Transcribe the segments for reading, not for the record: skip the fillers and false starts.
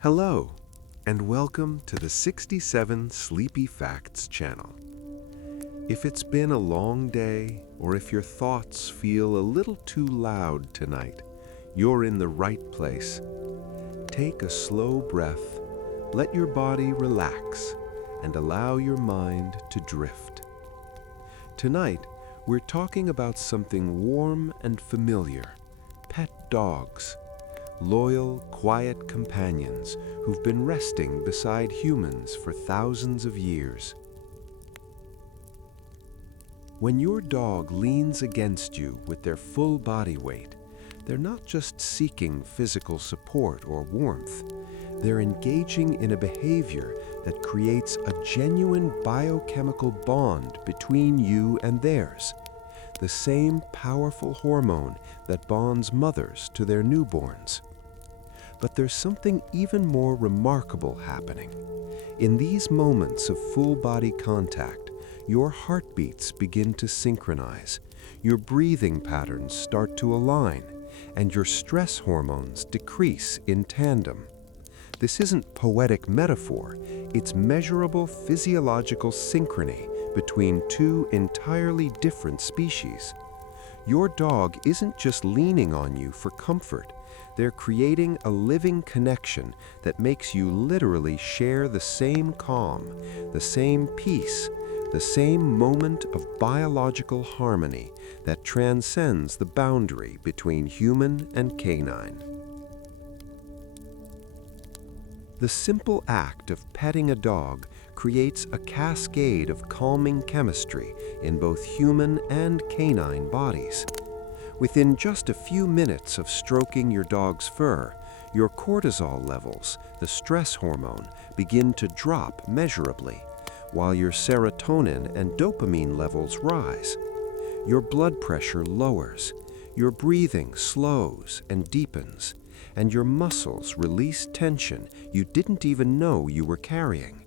Hello, and welcome to the 67 Sleepy Facts channel. If it's been a long day, or if your thoughts feel a little too loud tonight, you're in the right place. Take a slow breath, let your body relax, and allow your mind to drift. Tonight, we're talking about something warm and familiar: pet dogs. Loyal, quiet companions who've been resting beside humans for thousands of years. When your dog leans against you with their full body weight, they're not just seeking physical support or warmth. They're engaging in a behavior that creates a genuine biochemical bond between you and theirs. The same powerful hormone that bonds mothers to their newborns. But there's something even more remarkable happening. In these moments of full-body contact, your heartbeats begin to synchronize, your breathing patterns start to align, and your stress hormones decrease in tandem. This isn't poetic metaphor, it's measurable physiological synchrony between two entirely different species. Your dog isn't just leaning on you for comfort. They're creating a living connection that makes you literally share the same calm, the same peace, the same moment of biological harmony that transcends the boundary between human and canine. The simple act of petting a dog creates a cascade of calming chemistry in both human and canine bodies. Within just a few minutes of stroking your dog's fur, your cortisol levels, the stress hormone, begin to drop measurably, while your serotonin and dopamine levels rise. Your blood pressure lowers, your breathing slows and deepens, and your muscles release tension you didn't even know you were carrying.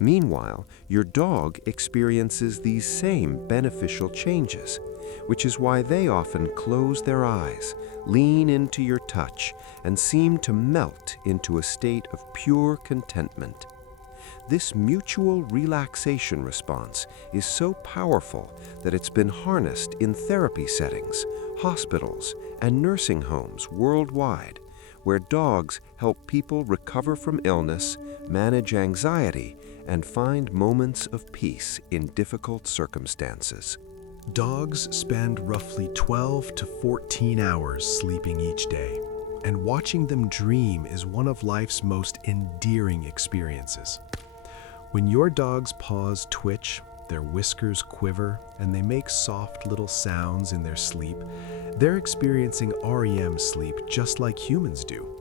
Meanwhile, your dog experiences these same beneficial changes, which is why they often close their eyes, lean into your touch, and seem to melt into a state of pure contentment. This mutual relaxation response is so powerful that it's been harnessed in therapy settings, hospitals, and nursing homes worldwide, where dogs help people recover from illness, manage anxiety, and find moments of peace in difficult circumstances. Dogs spend roughly 12 to 14 hours sleeping each day, and watching them dream is one of life's most endearing experiences. When your dog's paws twitch, their whiskers quiver, and they make soft little sounds in their sleep, they're experiencing REM sleep just like humans do.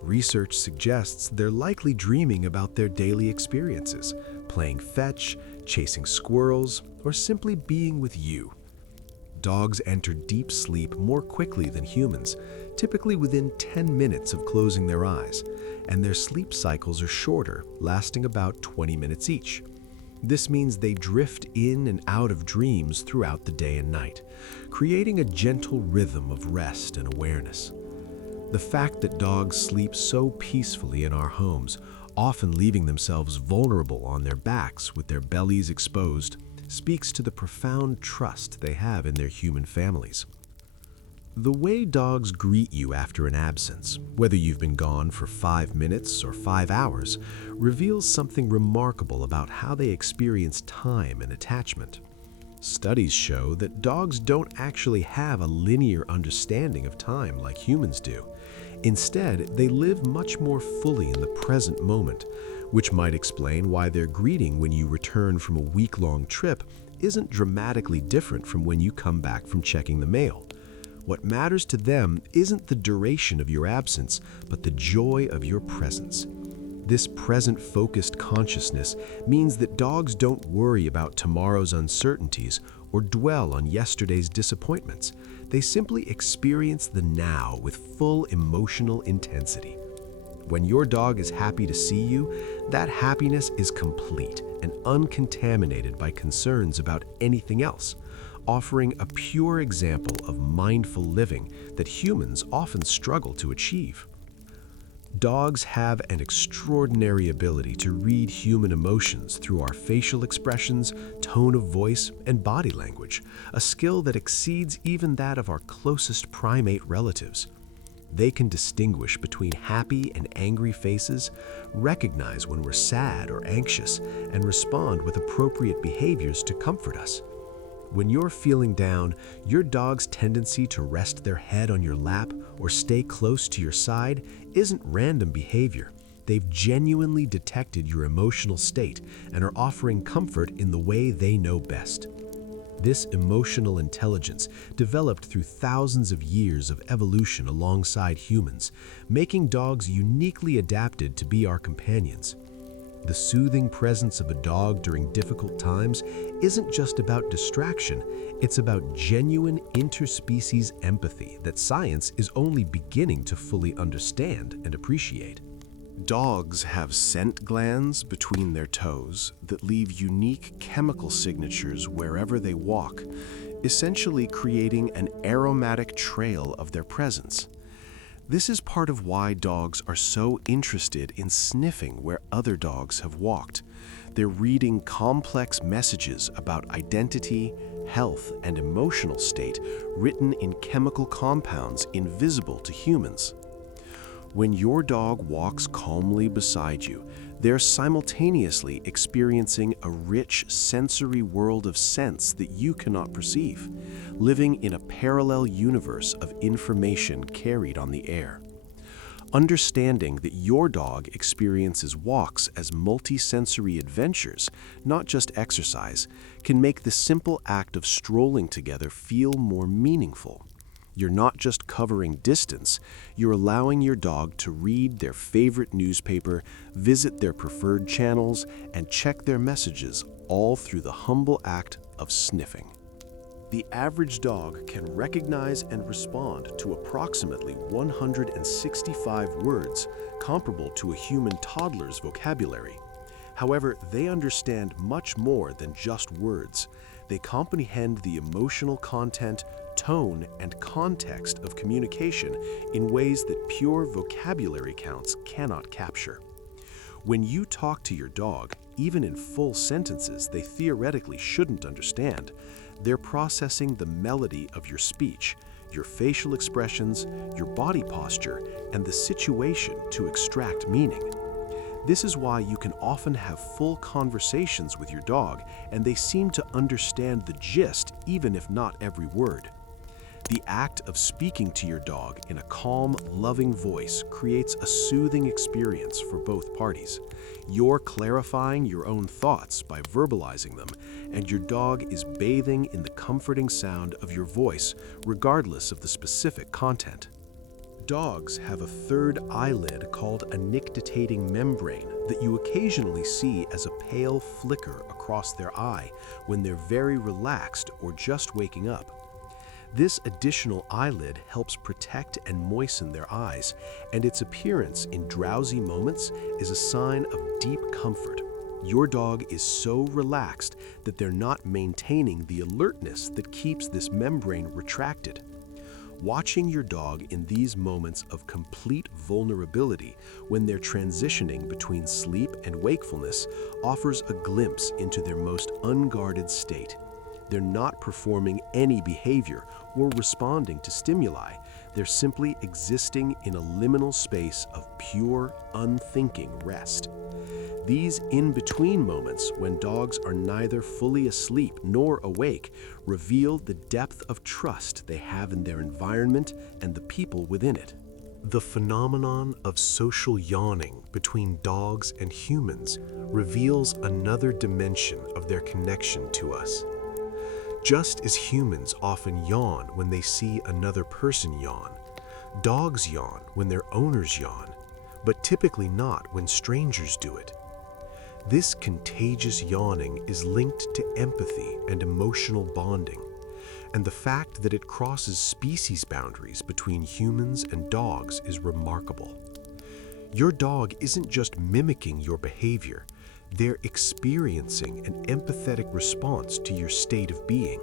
Research suggests they're likely dreaming about their daily experiences, playing fetch, chasing squirrels, or simply being with you. Dogs enter deep sleep more quickly than humans, typically within 10 minutes of closing their eyes, and their sleep cycles are shorter, lasting about 20 minutes each. This means they drift in and out of dreams throughout the day and night, creating a gentle rhythm of rest and awareness. The fact that dogs sleep so peacefully in our homes, often leaving themselves vulnerable on their backs with their bellies exposed, speaks to the profound trust they have in their human families. The way dogs greet you after an absence, whether you've been gone for 5 minutes or 5 hours, reveals something remarkable about how they experience time and attachment. Studies show that dogs don't actually have a linear understanding of time like humans do. Instead, they live much more fully in the present moment, which might explain why their greeting when you return from a week-long trip isn't dramatically different from when you come back from checking the mail. What matters to them isn't the duration of your absence, but the joy of your presence. This present-focused consciousness means that dogs don't worry about tomorrow's uncertainties or dwell on yesterday's disappointments. They simply experience the now with full emotional intensity. When your dog is happy to see you, that happiness is complete and uncontaminated by concerns about anything else, offering a pure example of mindful living that humans often struggle to achieve. Dogs have an extraordinary ability to read human emotions through our facial expressions, tone of voice, and body language, a skill that exceeds even that of our closest primate relatives. They can distinguish between happy and angry faces, recognize when we're sad or anxious, and respond with appropriate behaviors to comfort us. When you're feeling down, your dog's tendency to rest their head on your lap or stay close to your side isn't random behavior. They've genuinely detected your emotional state and are offering comfort in the way they know best. This emotional intelligence developed through thousands of years of evolution alongside humans, making dogs uniquely adapted to be our companions. The soothing presence of a dog during difficult times isn't just about distraction, it's about genuine interspecies empathy that science is only beginning to fully understand and appreciate. Dogs have scent glands between their toes that leave unique chemical signatures wherever they walk, essentially creating an aromatic trail of their presence. This is part of why dogs are so interested in sniffing where other dogs have walked. They're reading complex messages about identity, health, and emotional state written in chemical compounds invisible to humans. When your dog walks calmly beside you, they're simultaneously experiencing a rich sensory world of scents that you cannot perceive, living in a parallel universe of information carried on the air. Understanding that your dog experiences walks as multisensory adventures, not just exercise, can make the simple act of strolling together feel more meaningful. You're not just covering distance, you're allowing your dog to read their favorite newspaper, visit their preferred channels, and check their messages, all through the humble act of sniffing. The average dog can recognize and respond to approximately 165 words, comparable to a human toddler's vocabulary. However, they understand much more than just words. They comprehend the emotional content, tone, and context of communication in ways that pure vocabulary counts cannot capture. When you talk to your dog, even in full sentences they theoretically shouldn't understand, they're processing the melody of your speech, your facial expressions, your body posture, and the situation to extract meaning. This is why you can often have full conversations with your dog, and they seem to understand the gist, even if not every word. The act of speaking to your dog in a calm, loving voice creates a soothing experience for both parties. You're clarifying your own thoughts by verbalizing them, and your dog is bathing in the comforting sound of your voice, regardless of the specific content. Dogs have a third eyelid called a nictitating membrane that you occasionally see as a pale flicker across their eye when they're very relaxed or just waking up. This additional eyelid helps protect and moisten their eyes, and its appearance in drowsy moments is a sign of deep comfort. Your dog is so relaxed that they're not maintaining the alertness that keeps this membrane retracted. Watching your dog in these moments of complete vulnerability when they're transitioning between sleep and wakefulness offers a glimpse into their most unguarded state. They're not performing any behavior or responding to stimuli. They're simply existing in a liminal space of pure, unthinking rest. These in-between moments, when dogs are neither fully asleep nor awake, reveal the depth of trust they have in their environment and the people within it. The phenomenon of social yawning between dogs and humans reveals another dimension of their connection to us. Just as humans often yawn when they see another person yawn, dogs yawn when their owners yawn, but typically not when strangers do it. This contagious yawning is linked to empathy and emotional bonding, and the fact that it crosses species boundaries between humans and dogs is remarkable. Your dog isn't just mimicking your behavior, they're experiencing an empathetic response to your state of being.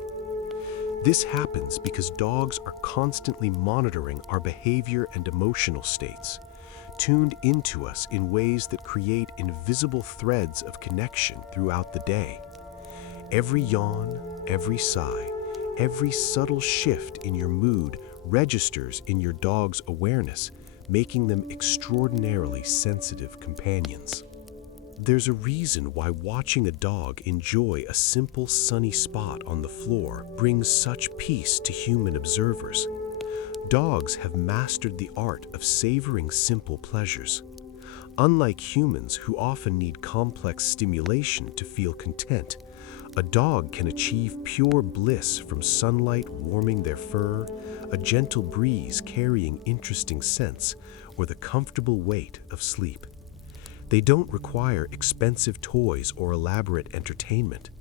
This happens because dogs are constantly monitoring our behavior and emotional states. tuned into us in ways that create invisible threads of connection throughout the day. Every yawn, every sigh, every subtle shift in your mood registers in your dog's awareness, making them extraordinarily sensitive companions. There's a reason why watching a dog enjoy a simple sunny spot on the floor brings such peace to human observers. Dogs have mastered the art of savoring simple pleasures. Unlike humans who often need complex stimulation to feel content, a dog can achieve pure bliss from sunlight warming their fur, a gentle breeze carrying interesting scents, or the comfortable weight of sleep. They don't require expensive toys or elaborate entertainment.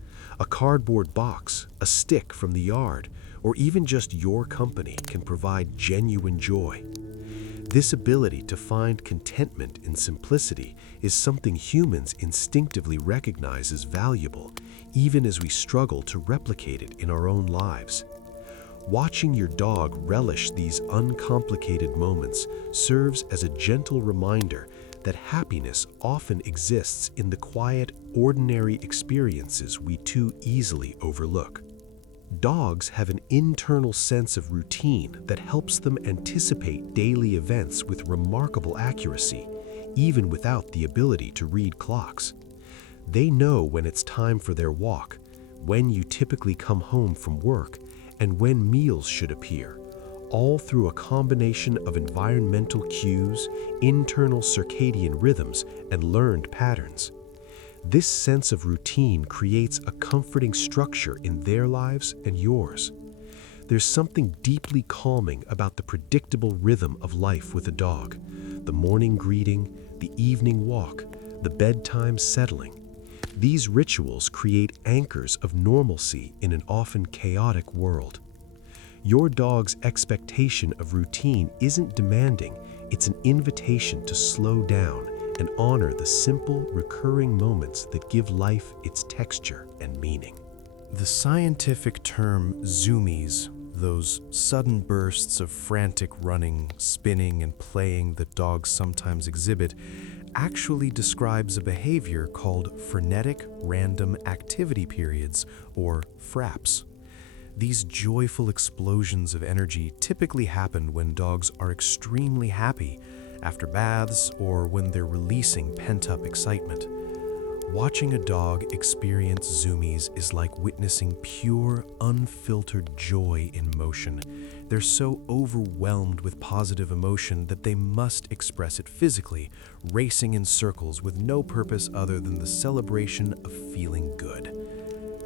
A cardboard box, a stick from the yard, or even just your company can provide genuine joy. This ability to find contentment in simplicity is something humans instinctively recognize as valuable, even as we struggle to replicate it in our own lives. Watching your dog relish these uncomplicated moments serves as a gentle reminder that happiness often exists in the quiet, ordinary experiences we too easily overlook. Dogs have an internal sense of routine that helps them anticipate daily events with remarkable accuracy, even without the ability to read clocks. They know when it's time for their walk, when you typically come home from work, and when meals should appear, all through a combination of environmental cues, internal circadian rhythms, and learned patterns. This sense of routine creates a comforting structure in their lives and yours. There's something deeply calming about the predictable rhythm of life with a dog: the morning greeting, the evening walk, the bedtime settling. These rituals create anchors of normalcy in an often chaotic world. Your dog's expectation of routine isn't demanding, it's an invitation to slow down and honor the simple, recurring moments that give life its texture and meaning. The scientific term zoomies, those sudden bursts of frantic running, spinning, and playing that dogs sometimes exhibit, actually describes a behavior called frenetic random activity periods, or FRAPs. These joyful explosions of energy typically happen when dogs are extremely happy, after baths, or when they're releasing pent-up excitement. Watching a dog experience zoomies is like witnessing pure, unfiltered joy in motion. They're so overwhelmed with positive emotion that they must express it physically, racing in circles with no purpose other than the celebration of feeling good.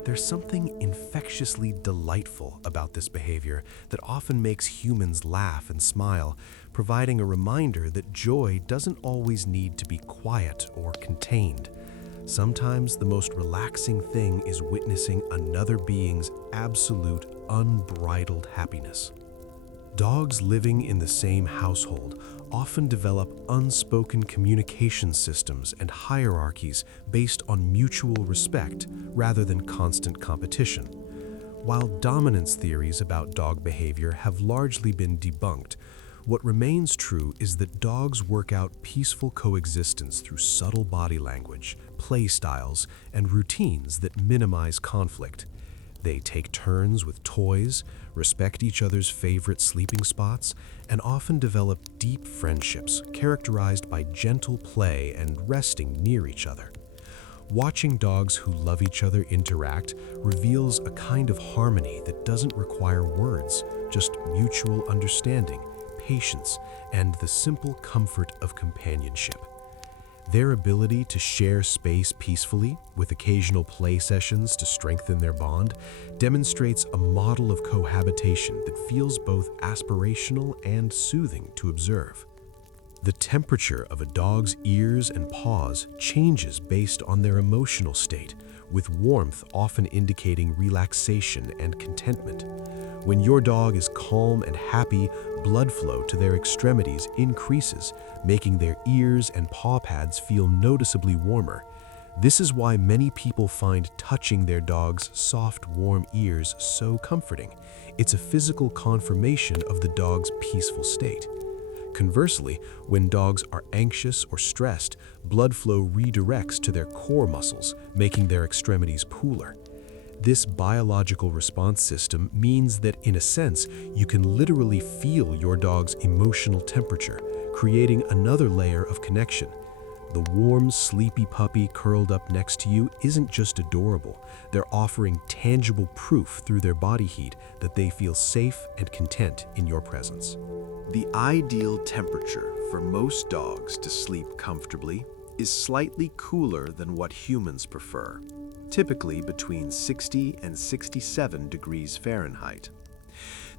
There's something infectiously delightful about this behavior that often makes humans laugh and smile, providing a reminder that joy doesn't always need to be quiet or contained. Sometimes the most relaxing thing is witnessing another being's absolute, unbridled happiness. Dogs living in the same household often develop unspoken communication systems and hierarchies based on mutual respect rather than constant competition. While dominance theories about dog behavior have largely been debunked, what remains true is that dogs work out peaceful coexistence through subtle body language, play styles, and routines that minimize conflict. They take turns with toys, respect each other's favorite sleeping spots, and often develop deep friendships characterized by gentle play and resting near each other. Watching dogs who love each other interact reveals a kind of harmony that doesn't require words, just mutual understanding, patience, and the simple comfort of companionship. Their ability to share space peacefully, with occasional play sessions to strengthen their bond, demonstrates a model of cohabitation that feels both aspirational and soothing to observe. The temperature of a dog's ears and paws changes based on their emotional state, with warmth often indicating relaxation and contentment. When your dog is calm and happy, blood flow to their extremities increases, making their ears and paw pads feel noticeably warmer. This is why many people find touching their dog's soft, warm ears so comforting. It's a physical confirmation of the dog's peaceful state. Conversely, when dogs are anxious or stressed, blood flow redirects to their core muscles, making their extremities cooler. This biological response system means that, in a sense, you can literally feel your dog's emotional temperature, creating another layer of connection. The warm, sleepy puppy curled up next to you isn't just adorable. They're offering tangible proof through their body heat that they feel safe and content in your presence. The ideal temperature for most dogs to sleep comfortably is slightly cooler than what humans prefer, typically between 60 and 67 degrees Fahrenheit.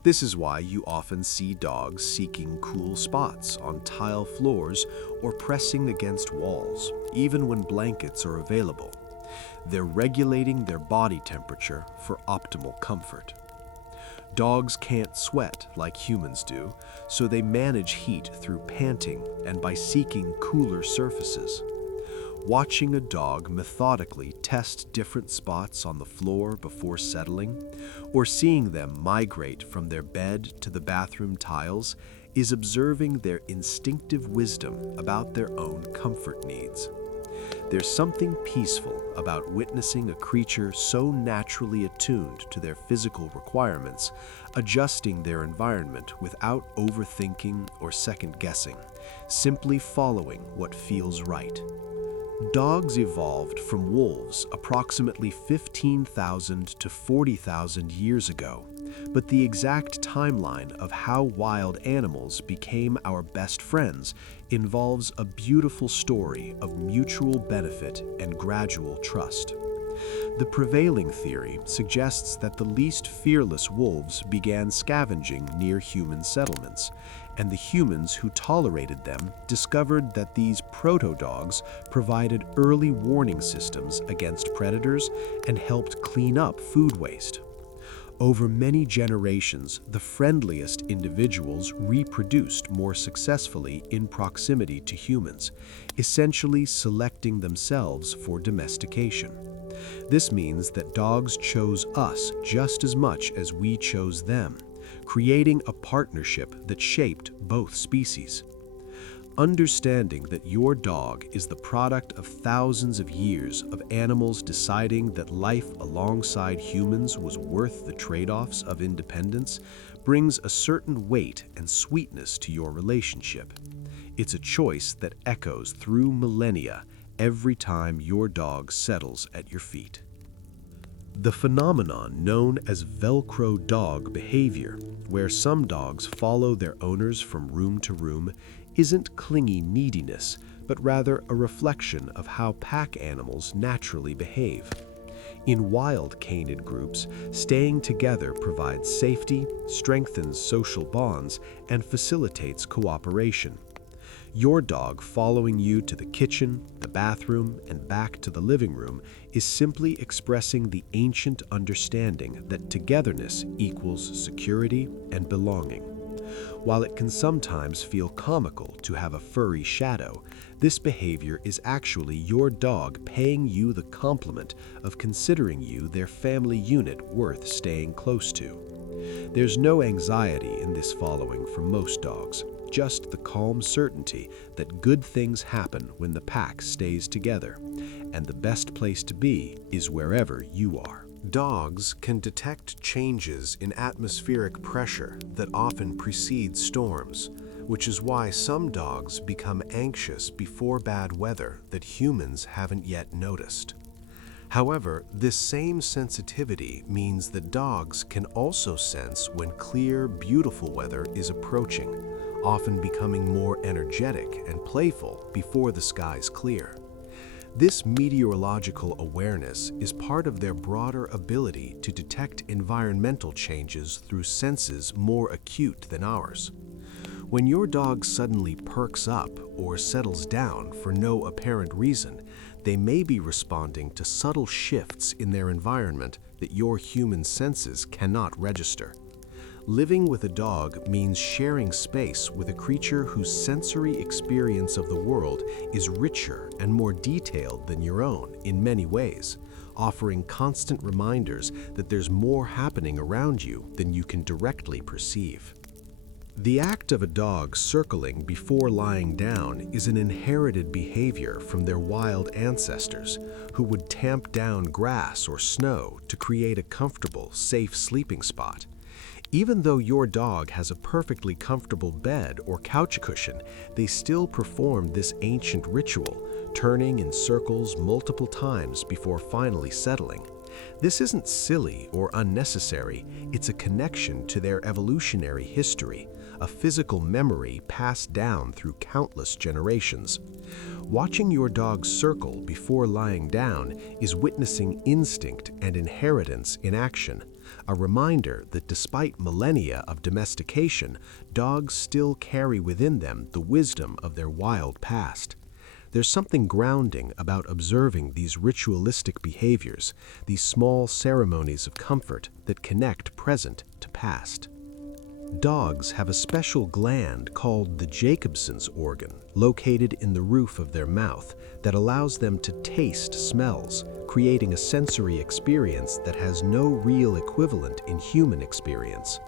This is why you often see dogs seeking cool spots on tile floors or pressing against walls, even when blankets are available. They're regulating their body temperature for optimal comfort. Dogs can't sweat like humans do, so they manage heat through panting and by seeking cooler surfaces. Watching a dog methodically test different spots on the floor before settling, or seeing them migrate from their bed to the bathroom tiles, is observing their instinctive wisdom about their own comfort needs. There's something peaceful about witnessing a creature so naturally attuned to their physical requirements, adjusting their environment without overthinking or second-guessing, simply following what feels right. Dogs evolved from wolves approximately 15,000 to 40,000 years ago, but the exact timeline of how wild animals became our best friends involves a beautiful story of mutual benefit and gradual trust. The prevailing theory suggests that the least fearless wolves began scavenging near human settlements, and the humans who tolerated them discovered that these proto-dogs provided early warning systems against predators and helped clean up food waste. Over many generations, the friendliest individuals reproduced more successfully in proximity to humans, essentially selecting themselves for domestication. This means that dogs chose us just as much as we chose them, creating a partnership that shaped both species. Understanding that your dog is the product of thousands of years of animals deciding that life alongside humans was worth the trade-offs of independence brings a certain weight and sweetness to your relationship. It's a choice that echoes through millennia every time your dog settles at your feet. The phenomenon known as Velcro dog behavior, where some dogs follow their owners from room to room, isn't clingy neediness, but rather a reflection of how pack animals naturally behave. In wild canid groups, staying together provides safety, strengthens social bonds, and facilitates cooperation. Your dog following you to the kitchen, the bathroom, and back to the living room is simply expressing the ancient understanding that togetherness equals security and belonging. While it can sometimes feel comical to have a furry shadow, this behavior is actually your dog paying you the compliment of considering you their family unit worth staying close to. There's no anxiety in this following for most dogs, just the calm certainty that good things happen when the pack stays together, and the best place to be is wherever you are. Dogs can detect changes in atmospheric pressure that often precede storms, which is why some dogs become anxious before bad weather that humans haven't yet noticed. However, this same sensitivity means that dogs can also sense when clear, beautiful weather is approaching, often becoming more energetic and playful before the skies clear. This meteorological awareness is part of their broader ability to detect environmental changes through senses more acute than ours. When your dog suddenly perks up or settles down for no apparent reason, they may be responding to subtle shifts in their environment that your human senses cannot register. Living with a dog means sharing space with a creature whose sensory experience of the world is richer and more detailed than your own in many ways, offering constant reminders that there's more happening around you than you can directly perceive. The act of a dog circling before lying down is an inherited behavior from their wild ancestors who would tamp down grass or snow to create a comfortable, safe sleeping spot. Even though your dog has a perfectly comfortable bed or couch cushion, they still perform this ancient ritual, turning in circles multiple times before finally settling. This isn't silly or unnecessary, it's a connection to their evolutionary history, a physical memory passed down through countless generations. Watching your dog circle before lying down is witnessing instinct and inheritance in action, a reminder that despite millennia of domestication, dogs still carry within them the wisdom of their wild past. There's something grounding about observing these ritualistic behaviors, these small ceremonies of comfort that connect present to past. Dogs have a special gland called the Jacobson's organ, located in the roof of their mouth, that allows them to taste smells, creating a sensory experience that has no real equivalent in human experience.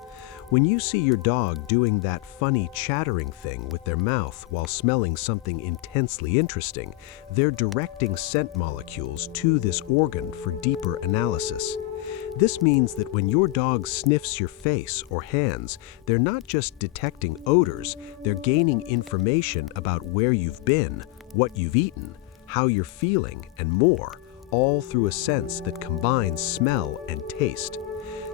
When you see your dog doing that funny chattering thing with their mouth while smelling something intensely interesting, they're directing scent molecules to this organ for deeper analysis. This means that when your dog sniffs your face or hands, they're not just detecting odors, they're gaining information about where you've been, what you've eaten, how you're feeling, and more, all through a sense that combines smell and taste.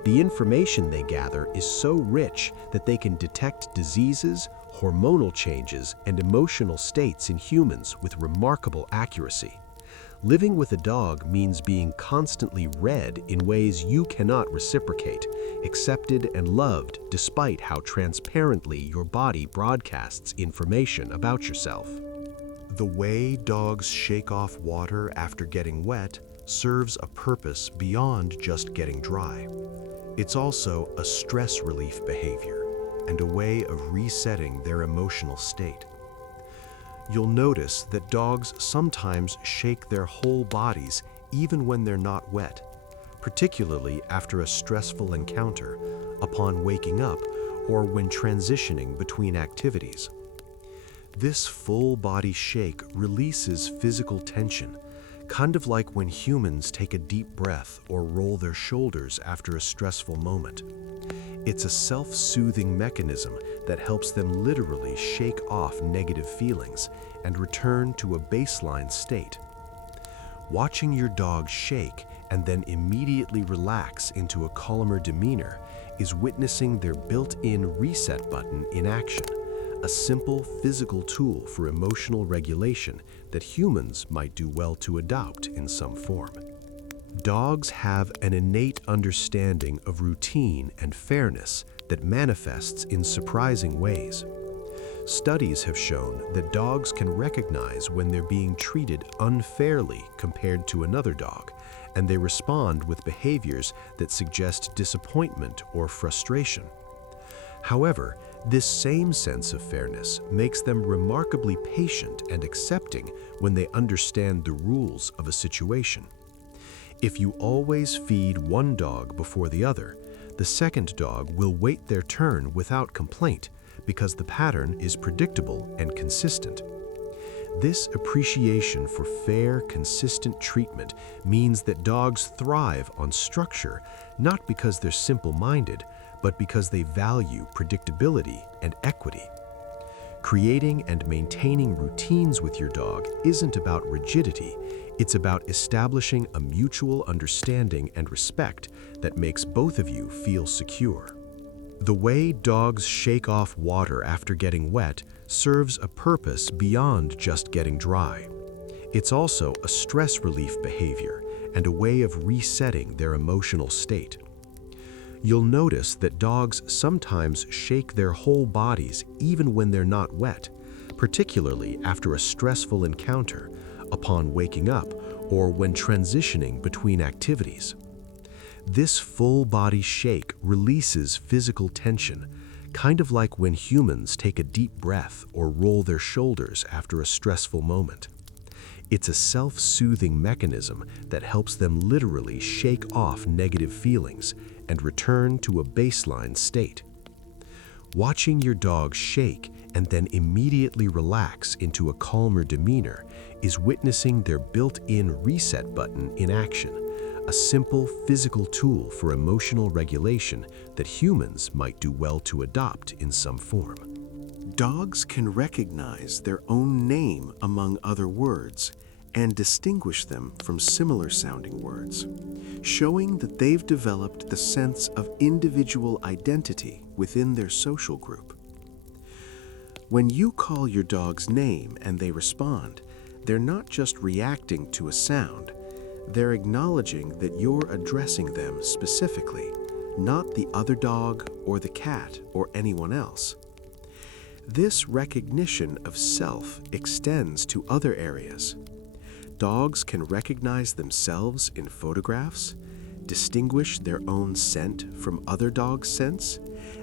The information they gather is so rich that they can detect diseases, hormonal changes, and emotional states in humans with remarkable accuracy. Living with a dog means being constantly read in ways you cannot reciprocate, accepted and loved despite how transparently your body broadcasts information about yourself. The way dogs shake off water after getting wet serves a purpose beyond just getting dry. It's also a stress relief behavior and a way of resetting their emotional state. You'll notice that dogs sometimes shake their whole bodies even when they're not wet, particularly after a stressful encounter, upon waking up, or when transitioning between activities. This full body shake releases physical tension, kind of like when humans take a deep breath or roll their shoulders after a stressful moment. It's a self-soothing mechanism that helps them literally shake off negative feelings and return to a baseline state. Watching your dog shake and then immediately relax into a calmer demeanor is witnessing their built-in reset button in action, a simple physical tool for emotional regulation that humans might do well to adopt in some form. Dogs have an innate understanding of routine and fairness that manifests in surprising ways. Studies have shown that dogs can recognize when they're being treated unfairly compared to another dog, and they respond with behaviors that suggest disappointment or frustration. However, this same sense of fairness makes them remarkably patient and accepting when they understand the rules of a situation. If you always feed one dog before the other, the second dog will wait their turn without complaint because the pattern is predictable and consistent. This appreciation for fair, consistent treatment means that dogs thrive on structure, not because they're simple-minded, but because they value predictability and equity. Creating and maintaining routines with your dog isn't about rigidity, it's about establishing a mutual understanding and respect that makes both of you feel secure. The way dogs shake off water after getting wet serves a purpose beyond just getting dry. It's also a stress relief behavior and a way of resetting their emotional state. You'll notice that dogs sometimes shake their whole bodies even when they're not wet, particularly after a stressful encounter, upon waking up, or when transitioning between activities. This full body shake releases physical tension, kind of like when humans take a deep breath or roll their shoulders after a stressful moment. It's a self-soothing mechanism that helps them literally shake off negative feelings and return to a baseline state. Watching your dog shake and then immediately relax into a calmer demeanor is witnessing their built-in reset button in action, a simple physical tool for emotional regulation that humans might do well to adopt in some form. Dogs can recognize their own name among other words and distinguish them from similar-sounding words, showing that they've developed the sense of individual identity within their social group. When you call your dog's name and they respond, they're not just reacting to a sound, they're acknowledging that you're addressing them specifically, not the other dog or the cat or anyone else. This recognition of self extends to other areas. Dogs can recognize themselves in photographs, distinguish their own scent from other dogs' scents,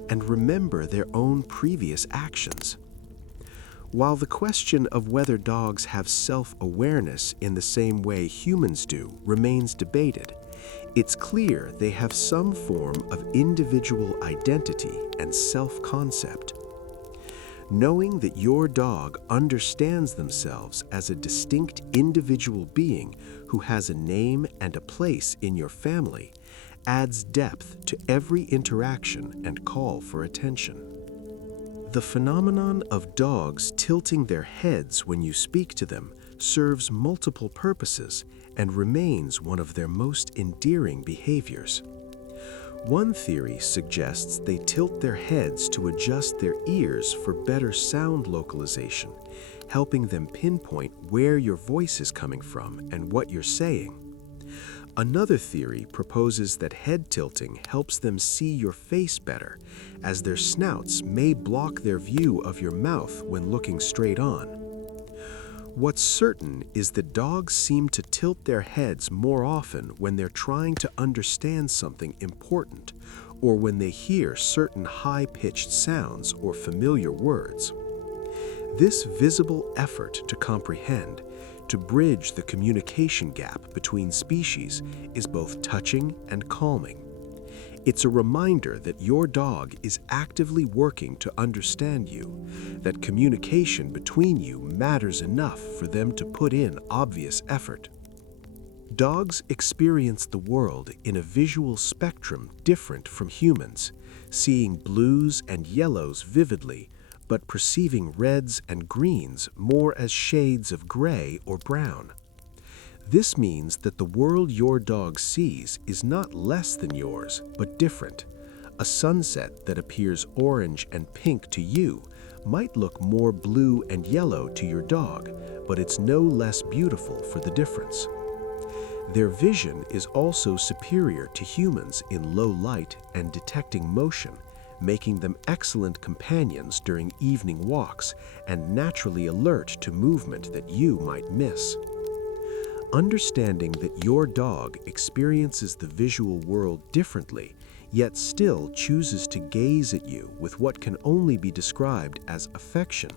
and remember their own previous actions. While the question of whether dogs have self-awareness in the same way humans do remains debated, it's clear they have some form of individual identity and self-concept. Knowing that your dog understands themselves as a distinct individual being who has a name and a place in your family adds depth to every interaction and call for attention. The phenomenon of dogs tilting their heads when you speak to them serves multiple purposes and remains one of their most endearing behaviors. One theory suggests they tilt their heads to adjust their ears for better sound localization, helping them pinpoint where your voice is coming from and what you're saying. Another theory proposes that head tilting helps them see your face better, as their snouts may block their view of your mouth when looking straight on. What's certain is that dogs seem to tilt their heads more often when they're trying to understand something important or when they hear certain high-pitched sounds or familiar words. This visible effort to comprehend, to bridge the communication gap between species, is both touching and calming. It's a reminder that your dog is actively working to understand you, that communication between you matters enough for them to put in obvious effort. Dogs experience the world in a visual spectrum different from humans, seeing blues and yellows vividly, but perceiving reds and greens more as shades of gray or brown. This means that the world your dog sees is not less than yours, but different. A sunset that appears orange and pink to you might look more blue and yellow to your dog, but it's no less beautiful for the difference. Their vision is also superior to humans in low light and detecting motion, making them excellent companions during evening walks and naturally alert to movement that you might miss. Understanding that your dog experiences the visual world differently, yet still chooses to gaze at you with what can only be described as affection,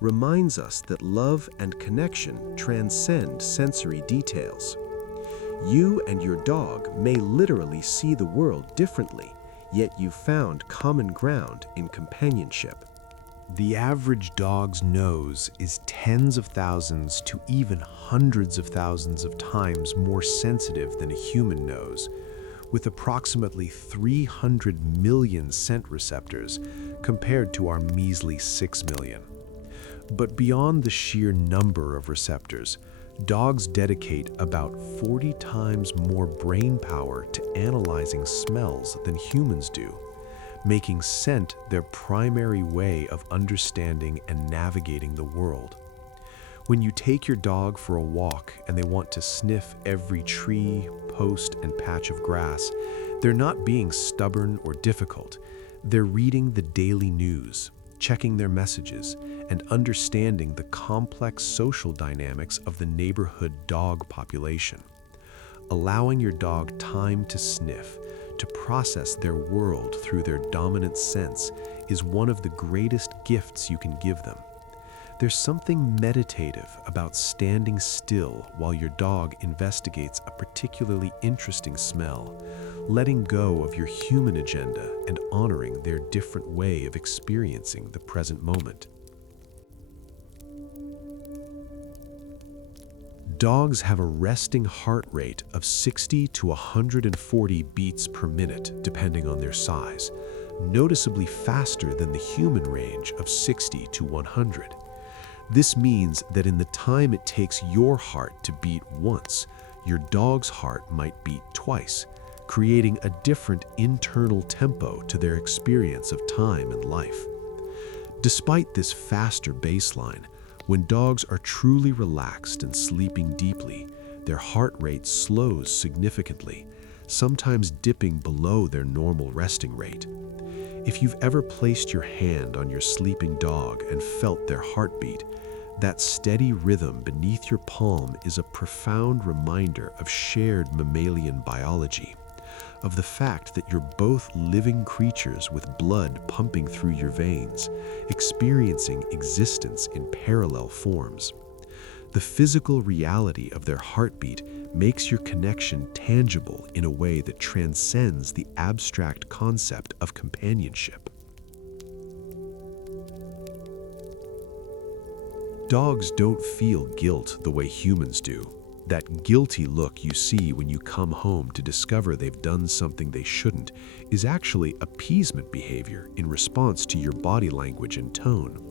reminds us that love and connection transcend sensory details. You and your dog may literally see the world differently, yet you've found common ground in companionship. The average dog's nose is tens of thousands to even hundreds of thousands of times more sensitive than a human nose, with approximately 300 million scent receptors compared to our measly 6 million. But beyond the sheer number of receptors, dogs dedicate about 40 times more brain power to analyzing smells than humans do, making scent their primary way of understanding and navigating the world. When you take your dog for a walk and they want to sniff every tree, post, and patch of grass, they're not being stubborn or difficult. They're reading the daily news, checking their messages, and understanding the complex social dynamics of the neighborhood dog population. Allowing your dog time to sniff, to process their world through their dominant sense, is one of the greatest gifts you can give them. There's something meditative about standing still while your dog investigates a particularly interesting smell, letting go of your human agenda and honoring their different way of experiencing the present moment. Dogs have a resting heart rate of 60 to 140 beats per minute, depending on their size, noticeably faster than the human range of 60 to 100. This means that in the time it takes your heart to beat once, your dog's heart might beat twice, creating a different internal tempo to their experience of time and life. Despite this faster baseline, when dogs are truly relaxed and sleeping deeply, their heart rate slows significantly, sometimes dipping below their normal resting rate. If you've ever placed your hand on your sleeping dog and felt their heartbeat, that steady rhythm beneath your palm is a profound reminder of shared mammalian biology, of the fact that you're both living creatures with blood pumping through your veins, experiencing existence in parallel forms. The physical reality of their heartbeat makes your connection tangible in a way that transcends the abstract concept of companionship. Dogs don't feel guilt the way humans do. That guilty look you see when you come home to discover they've done something they shouldn't is actually appeasement behavior in response to your body language and tone.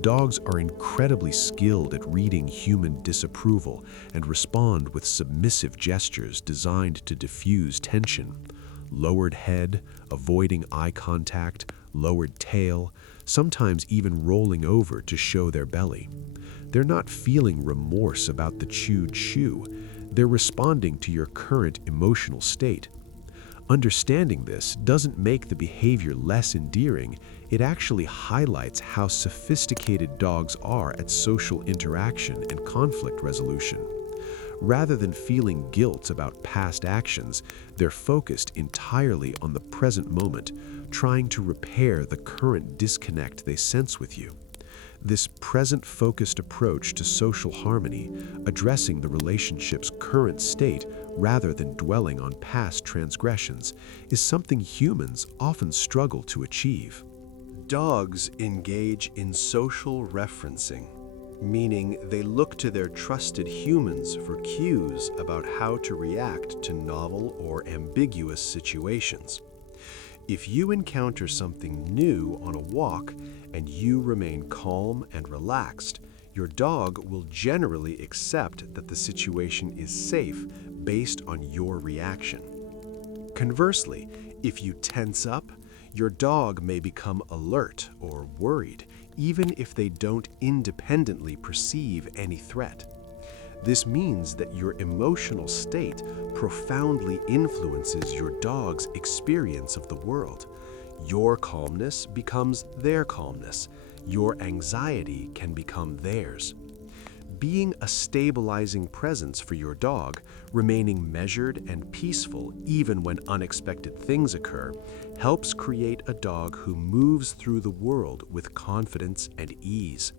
Dogs are incredibly skilled at reading human disapproval and respond with submissive gestures designed to diffuse tension. Lowered head, avoiding eye contact, lowered tail, sometimes even rolling over to show their belly. They're not feeling remorse about the chewed shoe. They're responding to your current emotional state. Understanding this doesn't make the behavior less endearing. It actually highlights how sophisticated dogs are at social interaction and conflict resolution. Rather than feeling guilt about past actions, they're focused entirely on the present moment, trying to repair the current disconnect they sense with you. This present-focused approach to social harmony, addressing the relationship's current state rather than dwelling on past transgressions, is something humans often struggle to achieve. Dogs engage in social referencing, meaning they look to their trusted humans for cues about how to react to novel or ambiguous situations. If you encounter something new on a walk and you remain calm and relaxed, your dog will generally accept that the situation is safe based on your reaction. Conversely, if you tense up, your dog may become alert or worried, even if they don't independently perceive any threat. This means that your emotional state profoundly influences your dog's experience of the world. Your calmness becomes their calmness. Your anxiety can become theirs. Being a stabilizing presence for your dog, remaining measured and peaceful even when unexpected things occur, helps create a dog who moves through the world with confidence and ease.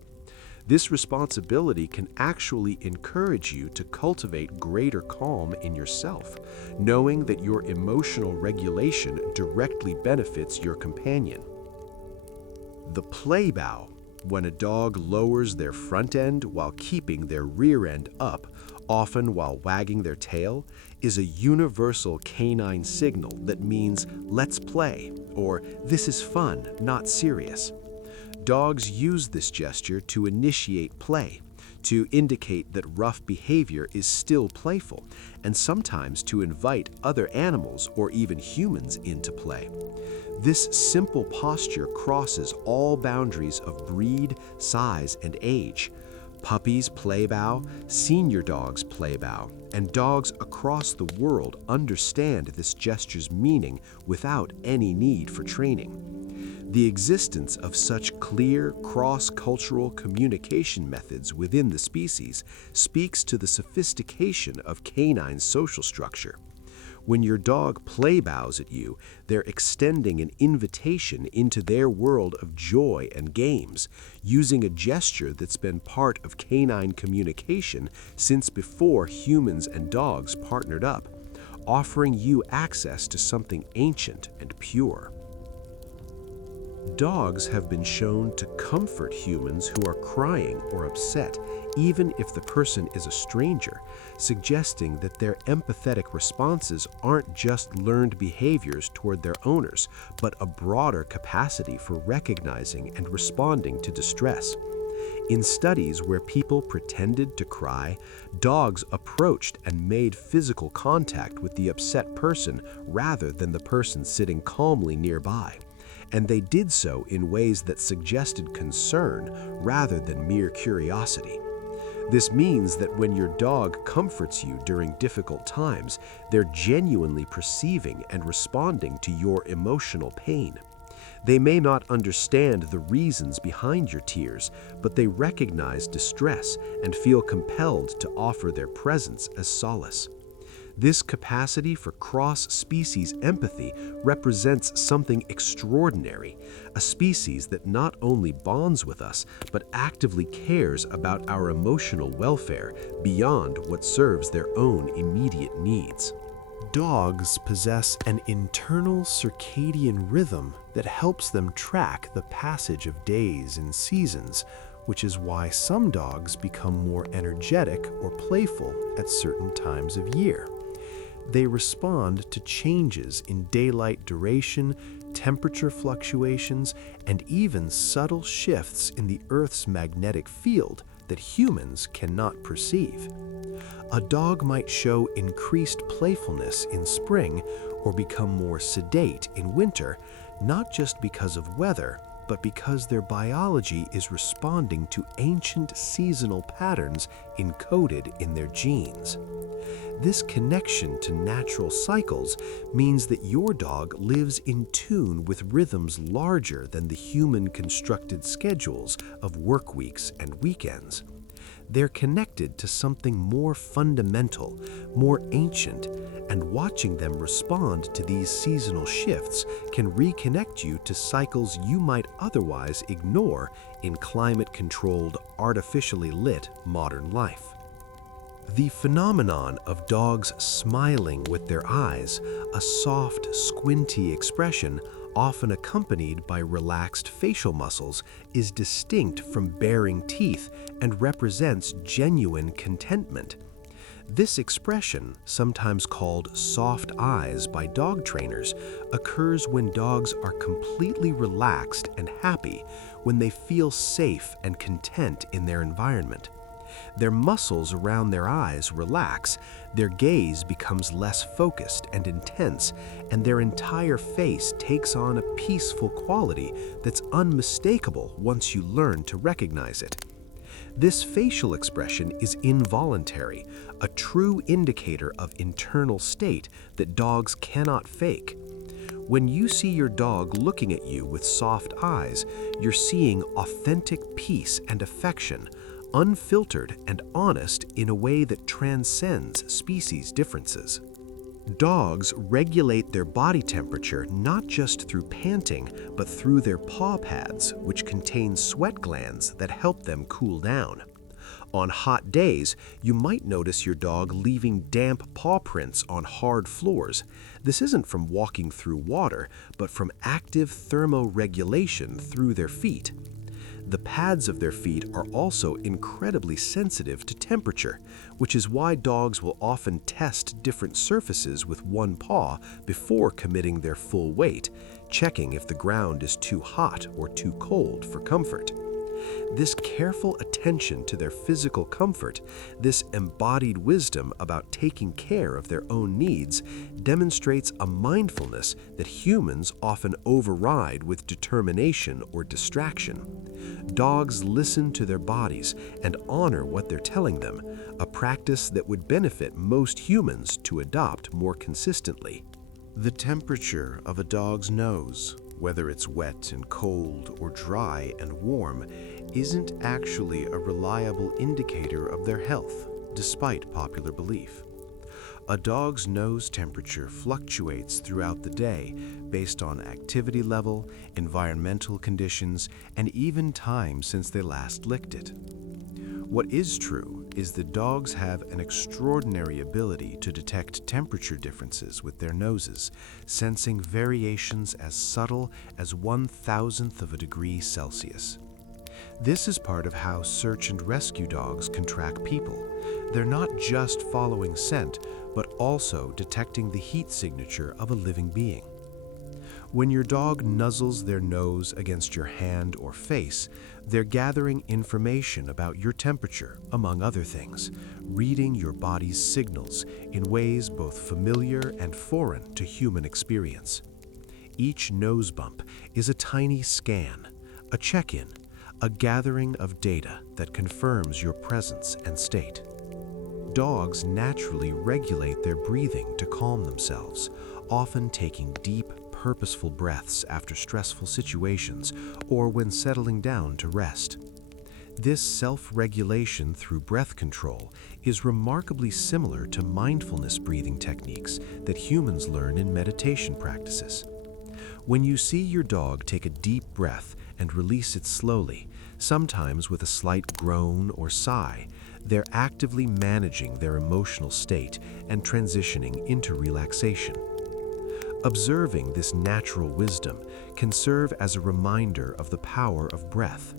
This responsibility can actually encourage you to cultivate greater calm in yourself, knowing that your emotional regulation directly benefits your companion. The play bow, when a dog lowers their front end while keeping their rear end up, often while wagging their tail, is a universal canine signal that means "let's play" or "this is fun, not serious." Dogs use this gesture to initiate play, to indicate that rough behavior is still playful, and sometimes to invite other animals or even humans into play. This simple posture crosses all boundaries of breed, size, and age. Puppies play bow, senior dogs play bow, and dogs across the world understand this gesture's meaning without any need for training. The existence of such clear, cross-cultural communication methods within the species speaks to the sophistication of canine social structure. When your dog play bows at you, they're extending an invitation into their world of joy and games, using a gesture that's been part of canine communication since before humans and dogs partnered up, offering you access to something ancient and pure. Dogs have been shown to comfort humans who are crying or upset, even if the person is a stranger, suggesting that their empathetic responses aren't just learned behaviors toward their owners, but a broader capacity for recognizing and responding to distress. In studies where people pretended to cry, dogs approached and made physical contact with the upset person rather than the person sitting calmly nearby. And they did so in ways that suggested concern rather than mere curiosity. This means that when your dog comforts you during difficult times, they're genuinely perceiving and responding to your emotional pain. They may not understand the reasons behind your tears, but they recognize distress and feel compelled to offer their presence as solace. This capacity for cross-species empathy represents something extraordinary, a species that not only bonds with us, but actively cares about our emotional welfare beyond what serves their own immediate needs. Dogs possess an internal circadian rhythm that helps them track the passage of days and seasons, which is why some dogs become more energetic or playful at certain times of year. They respond to changes in daylight duration, temperature fluctuations, and even subtle shifts in the Earth's magnetic field that humans cannot perceive. A dog might show increased playfulness in spring or become more sedate in winter, not just because of weather, but because their biology is responding to ancient seasonal patterns encoded in their genes. This connection to natural cycles means that your dog lives in tune with rhythms larger than the human-constructed schedules of work weeks and weekends. They're connected to something more fundamental, more ancient, and watching them respond to these seasonal shifts can reconnect you to cycles you might otherwise ignore in climate-controlled, artificially lit modern life. The phenomenon of dogs smiling with their eyes, a soft, squinty expression often accompanied by relaxed facial muscles, is distinct from baring teeth and represents genuine contentment. This expression, sometimes called soft eyes by dog trainers, occurs when dogs are completely relaxed and happy, when they feel safe and content in their environment. Their muscles around their eyes relax, their gaze becomes less focused and intense, and their entire face takes on a peaceful quality that's unmistakable once you learn to recognize it. This facial expression is involuntary, a true indicator of internal state that dogs cannot fake. When you see your dog looking at you with soft eyes, you're seeing authentic peace and affection, unfiltered and honest in a way that transcends species differences. Dogs regulate their body temperature not just through panting, but through their paw pads, which contain sweat glands that help them cool down. On hot days, you might notice your dog leaving damp paw prints on hard floors. This isn't from walking through water, but from active thermoregulation through their feet. The pads of their feet are also incredibly sensitive to temperature, which is why dogs will often test different surfaces with one paw before committing their full weight, checking if the ground is too hot or too cold for comfort. This careful attention to their physical comfort, this embodied wisdom about taking care of their own needs, demonstrates a mindfulness that humans often override with determination or distraction. Dogs listen to their bodies and honor what they're telling them, a practice that would benefit most humans to adopt more consistently. The temperature of a dog's nose, whether it's wet and cold or dry and warm, isn't actually a reliable indicator of their health, despite popular belief. A dog's nose temperature fluctuates throughout the day based on activity level, environmental conditions, and even time since they last licked it. What is true is that dogs have an extraordinary ability to detect temperature differences with their noses, sensing variations as subtle as 1,000th of a degree Celsius. This is part of how search and rescue dogs can track people. They're not just following scent, but also detecting the heat signature of a living being. When your dog nuzzles their nose against your hand or face, they're gathering information about your temperature, among other things, reading your body's signals in ways both familiar and foreign to human experience. Each nose bump is a tiny scan, a check-in, a gathering of data that confirms your presence and state. Dogs naturally regulate their breathing to calm themselves, often taking deep, purposeful breaths after stressful situations or when settling down to rest. This self-regulation through breath control is remarkably similar to mindfulness breathing techniques that humans learn in meditation practices. When you see your dog take a deep breath and release it slowly, sometimes with a slight groan or sigh, they're actively managing their emotional state and transitioning into relaxation. Observing this natural wisdom can serve as a reminder of the power of breath,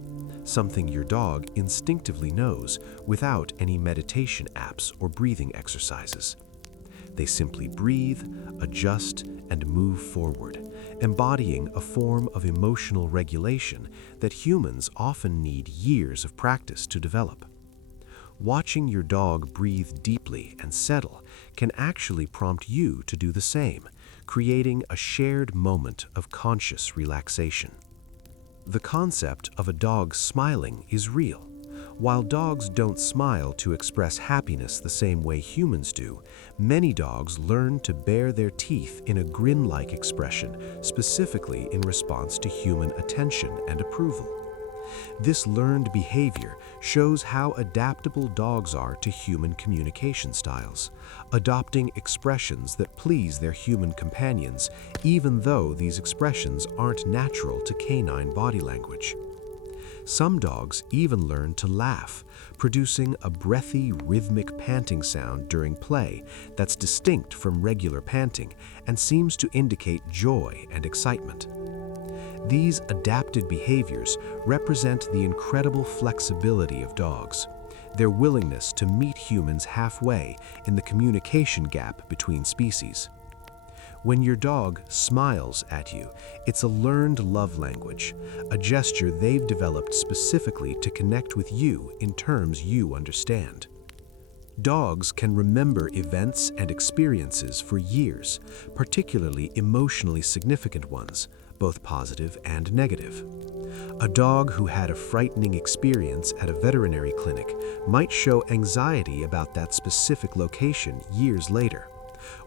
something your dog instinctively knows without any meditation apps or breathing exercises. They simply breathe, adjust, and move forward, embodying a form of emotional regulation that humans often need years of practice to develop. Watching your dog breathe deeply and settle can actually prompt you to do the same, creating a shared moment of conscious relaxation. The concept of a dog smiling is real. While dogs don't smile to express happiness the same way humans do, many dogs learn to bare their teeth in a grin-like expression, specifically in response to human attention and approval. This learned behavior shows how adaptable dogs are to human communication styles, adopting expressions that please their human companions, even though these expressions aren't natural to canine body language. Some dogs even learn to laugh, producing a breathy, rhythmic panting sound during play that's distinct from regular panting and seems to indicate joy and excitement. These adapted behaviors represent the incredible flexibility of dogs, their willingness to meet humans halfway in the communication gap between species. When your dog smiles at you, it's a learned love language, a gesture they've developed specifically to connect with you in terms you understand. Dogs can remember events and experiences for years, particularly emotionally significant ones, both positive and negative. A dog who had a frightening experience at a veterinary clinic might show anxiety about that specific location years later,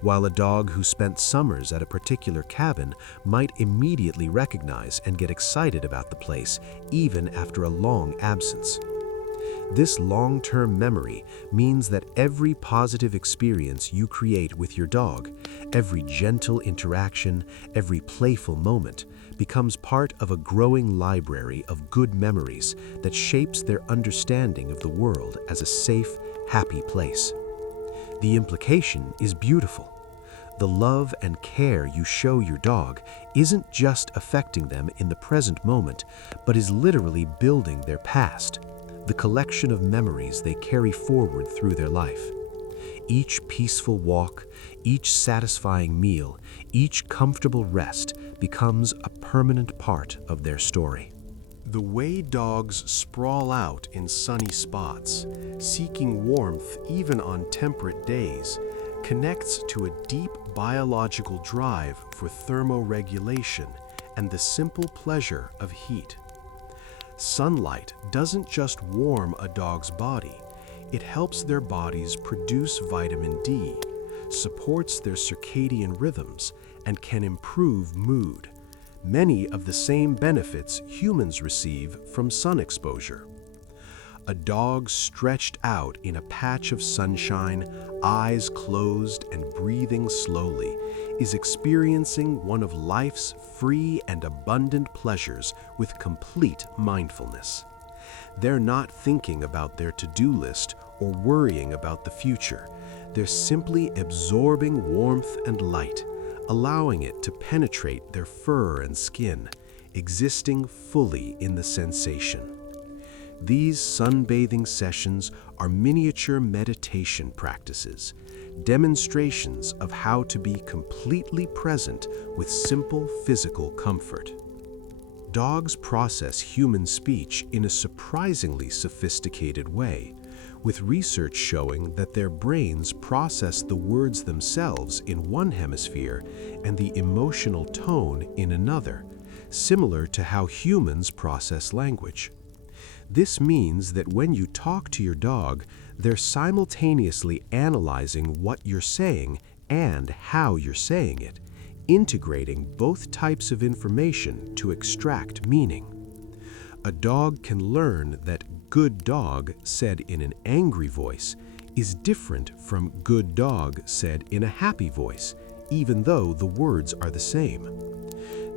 while a dog who spent summers at a particular cabin might immediately recognize and get excited about the place even after a long absence. This long-term memory means that every positive experience you create with your dog, every gentle interaction, every playful moment, becomes part of a growing library of good memories that shapes their understanding of the world as a safe, happy place. The implication is beautiful. The love and care you show your dog isn't just affecting them in the present moment, but is literally building their past, the collection of memories they carry forward through their life. Each peaceful walk, each satisfying meal, each comfortable rest becomes a permanent part of their story. The way dogs sprawl out in sunny spots, seeking warmth even on temperate days, connects to a deep biological drive for thermoregulation and the simple pleasure of heat. Sunlight doesn't just warm a dog's body, it helps their bodies produce vitamin D, supports their circadian rhythms, and can improve mood. Many of the same benefits humans receive from sun exposure. A dog stretched out in a patch of sunshine, eyes closed and breathing slowly, is experiencing one of life's free and abundant pleasures with complete mindfulness. They're not thinking about their to-do list or worrying about the future. They're simply absorbing warmth and light, allowing it to penetrate their fur and skin, existing fully in the sensation. These sunbathing sessions are miniature meditation practices, demonstrations of how to be completely present with simple physical comfort. Dogs process human speech in a surprisingly sophisticated way, with research showing that their brains process the words themselves in one hemisphere and the emotional tone in another, similar to how humans process language. This means that when you talk to your dog, they're simultaneously analyzing what you're saying and how you're saying it, integrating both types of information to extract meaning. A dog can learn that "good dog" said in an angry voice is different from "good dog" said in a happy voice, even though the words are the same.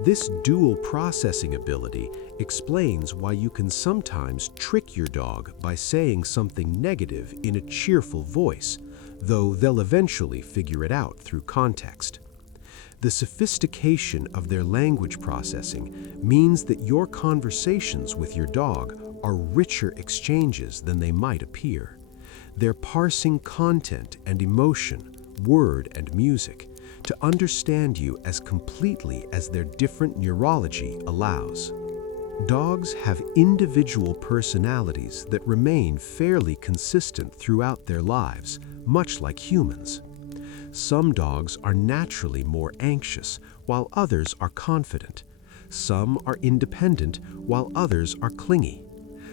This dual processing ability explains why you can sometimes trick your dog by saying something negative in a cheerful voice, though they'll eventually figure it out through context. The sophistication of their language processing means that your conversations with your dog are richer exchanges than they might appear. They're parsing content and emotion, word and music, to understand you as completely as their different neurology allows. Dogs have individual personalities that remain fairly consistent throughout their lives, much like humans. Some dogs are naturally more anxious, while others are confident. Some are independent, while others are clingy.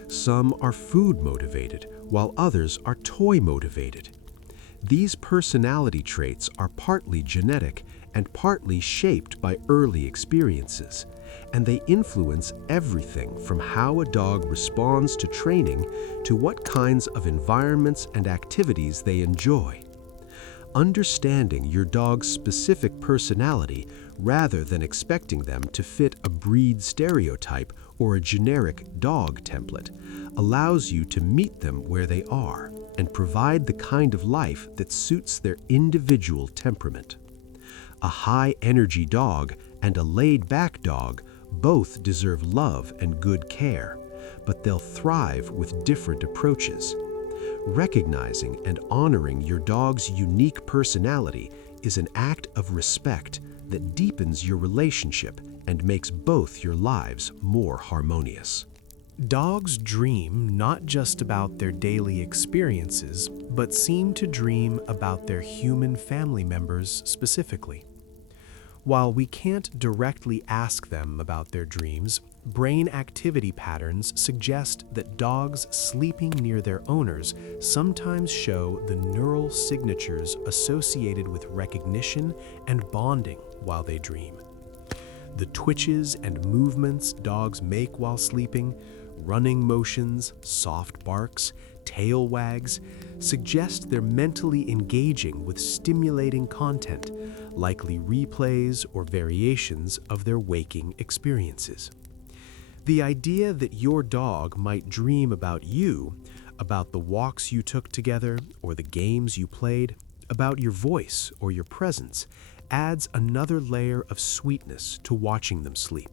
Some are food motivated, while others are toy motivated. These personality traits are partly genetic and partly shaped by early experiences, and they influence everything from how a dog responds to training to what kinds of environments and activities they enjoy. Understanding your dog's specific personality rather than expecting them to fit a breed stereotype or a generic dog template allows you to meet them where they are and provide the kind of life that suits their individual temperament. A high-energy dog and a laid-back dog both deserve love and good care, but they'll thrive with different approaches. Recognizing and honoring your dog's unique personality is an act of respect that deepens your relationship and makes both your lives more harmonious. Dogs dream not just about their daily experiences, but seem to dream about their human family members specifically. While we can't directly ask them about their dreams, brain activity patterns suggest that dogs sleeping near their owners sometimes show the neural signatures associated with recognition and bonding while they dream. The twitches and movements dogs make while sleeping, running motions, soft barks, tail wags, suggest they're mentally engaging with stimulating content, likely replays or variations of their waking experiences. The idea that your dog might dream about you, about the walks you took together or the games you played, about your voice or your presence, adds another layer of sweetness to watching them sleep.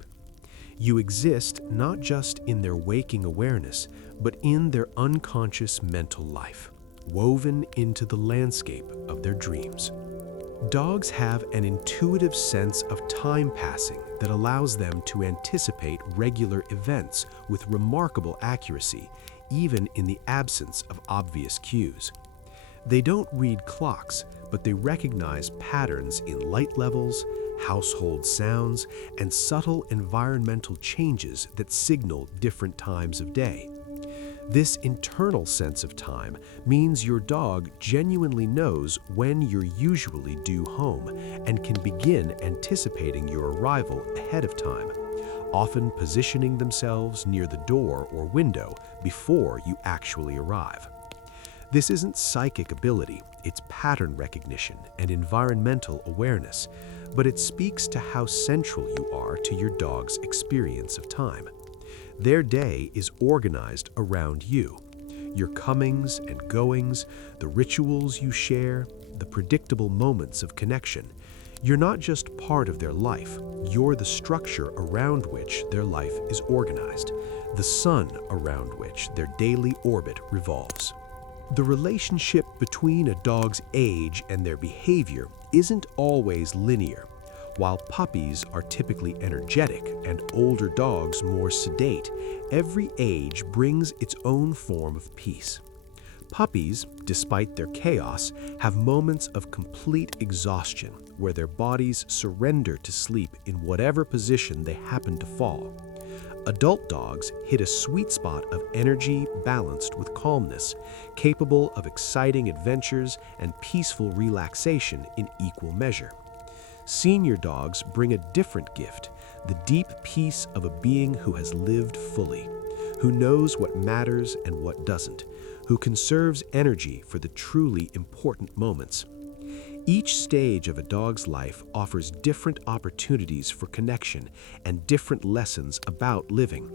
You exist not just in their waking awareness, but in their unconscious mental life, woven into the landscape of their dreams. Dogs have an intuitive sense of time passing that allows them to anticipate regular events with remarkable accuracy, even in the absence of obvious cues. They don't read clocks, but they recognize patterns in light levels, household sounds, and subtle environmental changes that signal different times of day. This internal sense of time means your dog genuinely knows when you're usually due home and can begin anticipating your arrival ahead of time, often positioning themselves near the door or window before you actually arrive. This isn't psychic ability, it's pattern recognition and environmental awareness, but it speaks to how central you are to your dog's experience of time. Their day is organized around you. Your comings and goings, the rituals you share, the predictable moments of connection. You're not just part of their life, you're the structure around which their life is organized, the sun around which their daily orbit revolves. The relationship between a dog's age and their behavior isn't always linear. While puppies are typically energetic and older dogs more sedate, every age brings its own form of peace. Puppies, despite their chaos, have moments of complete exhaustion where their bodies surrender to sleep in whatever position they happen to fall. Adult dogs hit a sweet spot of energy balanced with calmness, capable of exciting adventures and peaceful relaxation in equal measure. Senior dogs bring a different gift, the deep peace of a being who has lived fully, who knows what matters and what doesn't, who conserves energy for the truly important moments. Each stage of a dog's life offers different opportunities for connection and different lessons about living.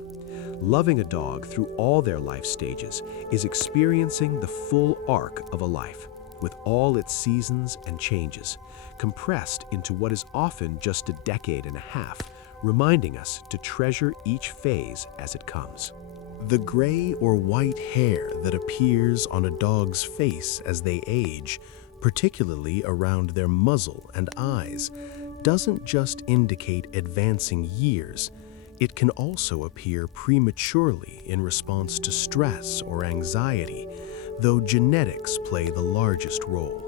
Loving a dog through all their life stages is experiencing the full arc of a life, with all its seasons and changes, compressed into what is often just a decade and a half, reminding us to treasure each phase as it comes. The gray or white hair that appears on a dog's face as they age, particularly around their muzzle and eyes, doesn't just indicate advancing years. It can also appear prematurely in response to stress or anxiety, though genetics play the largest role.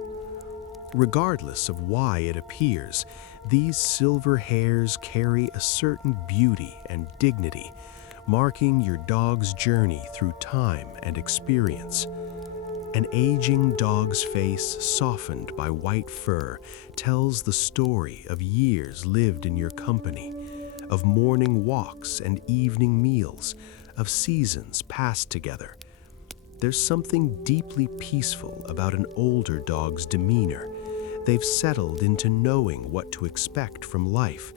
Regardless of why it appears, these silver hairs carry a certain beauty and dignity, marking your dog's journey through time and experience. An aging dog's face softened by white fur tells the story of years lived in your company, of morning walks and evening meals, of seasons passed together. There's something deeply peaceful about an older dog's demeanor. They've settled into knowing what to expect from life.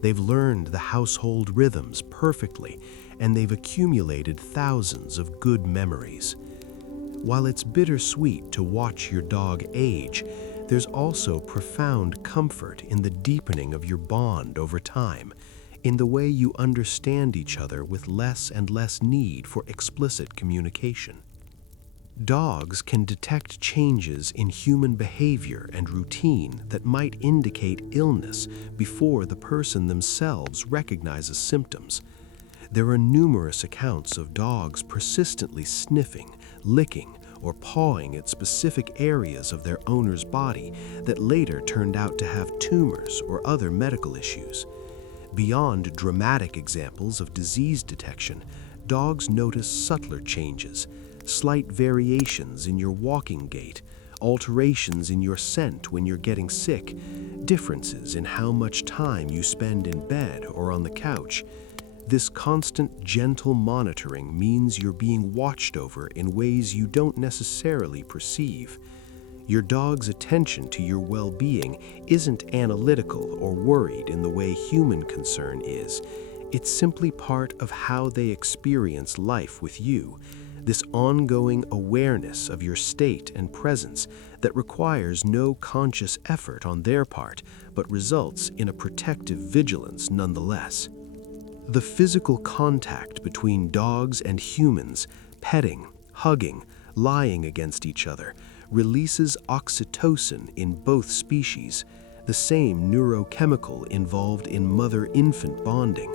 They've learned the household rhythms perfectly, and they've accumulated thousands of good memories. While it's bittersweet to watch your dog age, there's also profound comfort in the deepening of your bond over time, in the way you understand each other with less and less need for explicit communication. Dogs can detect changes in human behavior and routine that might indicate illness before the person themselves recognizes symptoms. There are numerous accounts of dogs persistently sniffing, licking, or pawing at specific areas of their owner's body that later turned out to have tumors or other medical issues. Beyond dramatic examples of disease detection, dogs notice subtler changes, slight variations in your walking gait, alterations in your scent when you're getting sick, differences in how much time you spend in bed or on the couch. This constant, gentle monitoring means you're being watched over in ways you don't necessarily perceive. Your dog's attention to your well-being isn't analytical or worried in the way human concern is. It's simply part of how they experience life with you, this ongoing awareness of your state and presence that requires no conscious effort on their part, but results in a protective vigilance nonetheless. The physical contact between dogs and humans, petting, hugging, lying against each other, releases oxytocin in both species, the same neurochemical involved in mother-infant bonding.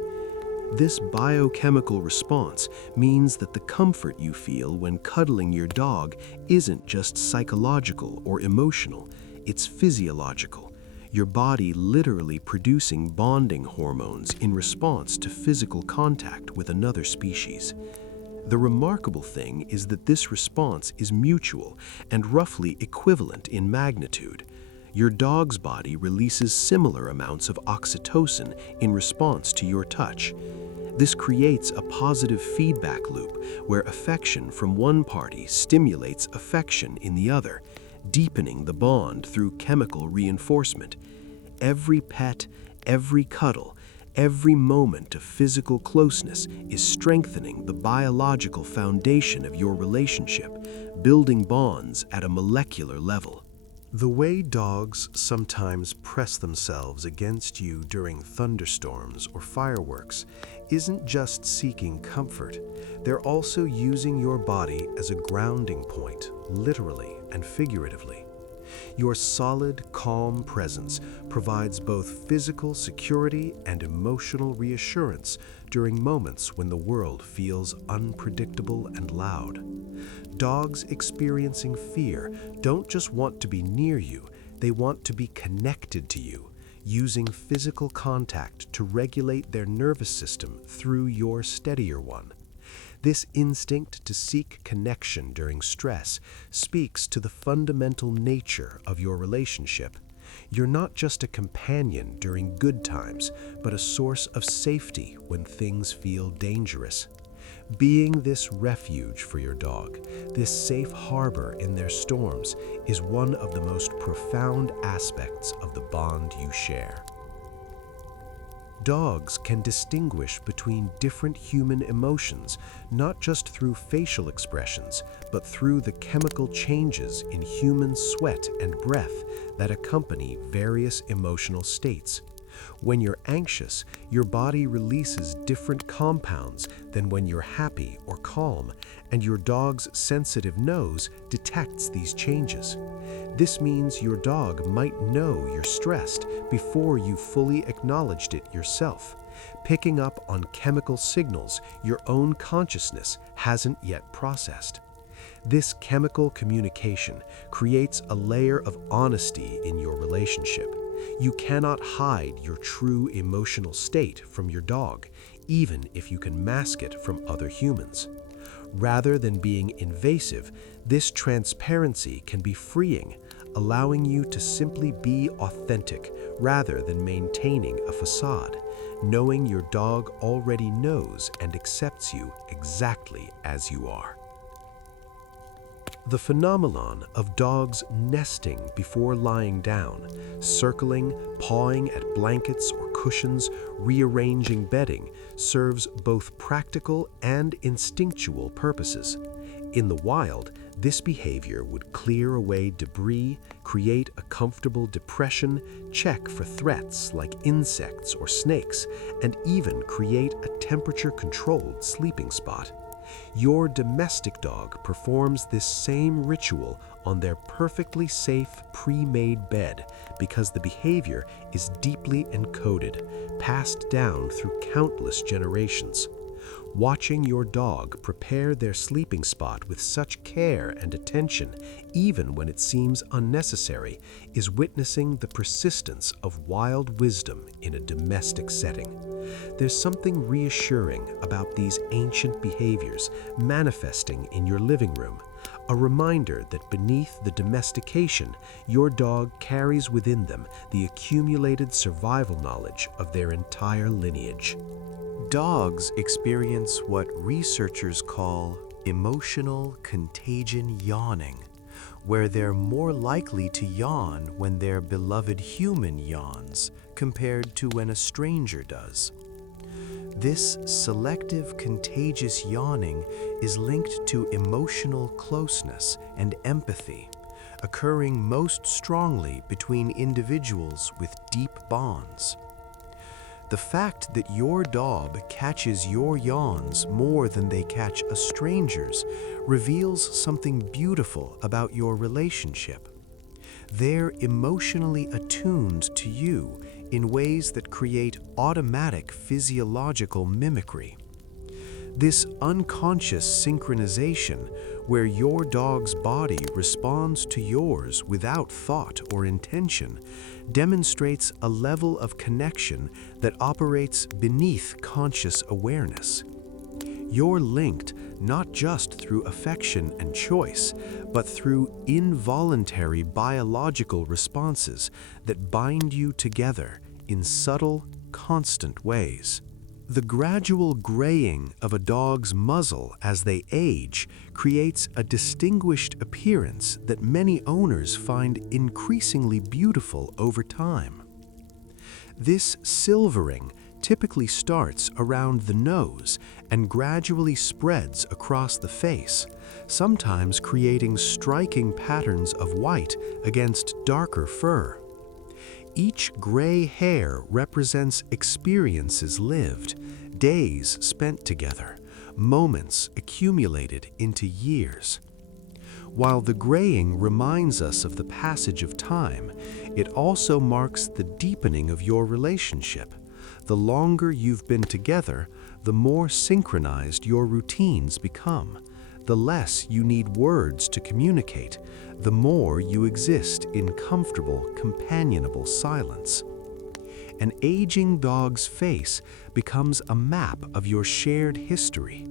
This biochemical response means that the comfort you feel when cuddling your dog isn't just psychological or emotional, it's physiological. Your body literally producing bonding hormones in response to physical contact with another species. The remarkable thing is that this response is mutual and roughly equivalent in magnitude. Your dog's body releases similar amounts of oxytocin in response to your touch. This creates a positive feedback loop where affection from one party stimulates affection in the other, deepening the bond through chemical reinforcement. Every pet, every cuddle, every moment of physical closeness is strengthening the biological foundation of your relationship, building bonds at a molecular level. The way dogs sometimes press themselves against you during thunderstorms or fireworks isn't just seeking comfort. They're also using your body as a grounding point, literally and figuratively. Your solid, calm presence provides both physical security and emotional reassurance during moments when the world feels unpredictable and loud. Dogs experiencing fear don't just want to be near you, they want to be connected to you, using physical contact to regulate their nervous system through your steadier one. This instinct to seek connection during stress speaks to the fundamental nature of your relationship. You're not just a companion during good times, but a source of safety when things feel dangerous. Being this refuge for your dog, this safe harbor in their storms, is one of the most profound aspects of the bond you share. Dogs can distinguish between different human emotions, not just through facial expressions, but through the chemical changes in human sweat and breath that accompany various emotional states. When you're anxious, your body releases different compounds than when you're happy or calm, and your dog's sensitive nose detects these changes. This means your dog might know you're stressed before you fully acknowledged it yourself, picking up on chemical signals your own consciousness hasn't yet processed. This chemical communication creates a layer of honesty in your relationship. You cannot hide your true emotional state from your dog, even if you can mask it from other humans. Rather than being invasive, this transparency can be freeing, allowing you to simply be authentic rather than maintaining a facade, knowing your dog already knows and accepts you exactly as you are. The phenomenon of dogs nesting before lying down, circling, pawing at blankets or cushions, rearranging bedding, serves both practical and instinctual purposes. In the wild, this behavior would clear away debris, create a comfortable depression, check for threats like insects or snakes, and even create a temperature-controlled sleeping spot. Your domestic dog performs this same ritual on their perfectly safe pre-made bed because the behavior is deeply encoded, passed down through countless generations. Watching your dog prepare their sleeping spot with such care and attention, even when it seems unnecessary, is witnessing the persistence of wild wisdom in a domestic setting. There's something reassuring about these ancient behaviors manifesting in your living room, a reminder that beneath the domestication, your dog carries within them the accumulated survival knowledge of their entire lineage. Dogs experience what researchers call emotional contagion yawning, where they're more likely to yawn when their beloved human yawns compared to when a stranger does. This selective contagious yawning is linked to emotional closeness and empathy, occurring most strongly between individuals with deep bonds. The fact that your dog catches your yawns more than they catch a stranger's reveals something beautiful about your relationship. They're emotionally attuned to you in ways that create automatic physiological mimicry. This unconscious synchronization, where your dog's body responds to yours without thought or intention, demonstrates a level of connection that operates beneath conscious awareness. You're linked not just through affection and choice, but through involuntary biological responses that bind you together in subtle, constant ways. The gradual graying of a dog's muzzle as they age creates a distinguished appearance that many owners find increasingly beautiful over time. This silvering typically starts around the nose and gradually spreads across the face, sometimes creating striking patterns of white against darker fur. Each gray hair represents experiences lived, days spent together, moments accumulated into years. While the graying reminds us of the passage of time, it also marks the deepening of your relationship. The longer you've been together, the more synchronized your routines become. The less you need words to communicate, the more you exist in comfortable, companionable silence. An aging dog's face becomes a map of your shared history,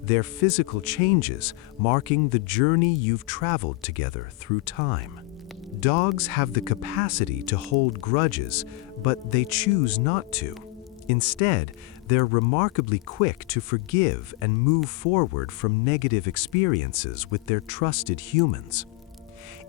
their physical changes marking the journey you've traveled together through time. Dogs have the capacity to hold grudges, but they choose not to. Instead, they're remarkably quick to forgive and move forward from negative experiences with their trusted humans.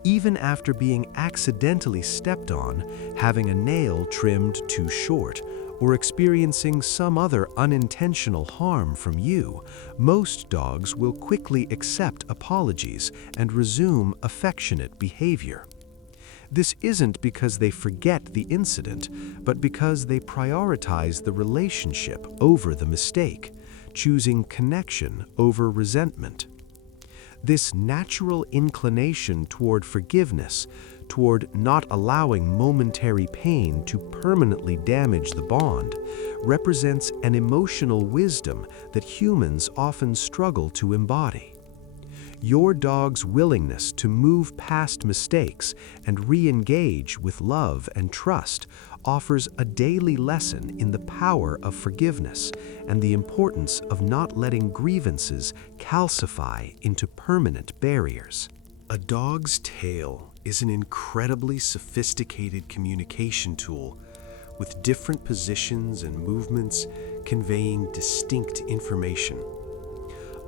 Even after being accidentally stepped on, having a nail trimmed too short, or experiencing some other unintentional harm from you, most dogs will quickly accept apologies and resume affectionate behavior. This isn't because they forget the incident, but because they prioritize the relationship over the mistake, choosing connection over resentment. This natural inclination toward forgiveness, toward not allowing momentary pain to permanently damage the bond, represents an emotional wisdom that humans often struggle to embody. Your dog's willingness to move past mistakes and re-engage with love and trust offers a daily lesson in the power of forgiveness and the importance of not letting grievances calcify into permanent barriers. A dog's tail is an incredibly sophisticated communication tool with different positions and movements conveying distinct information.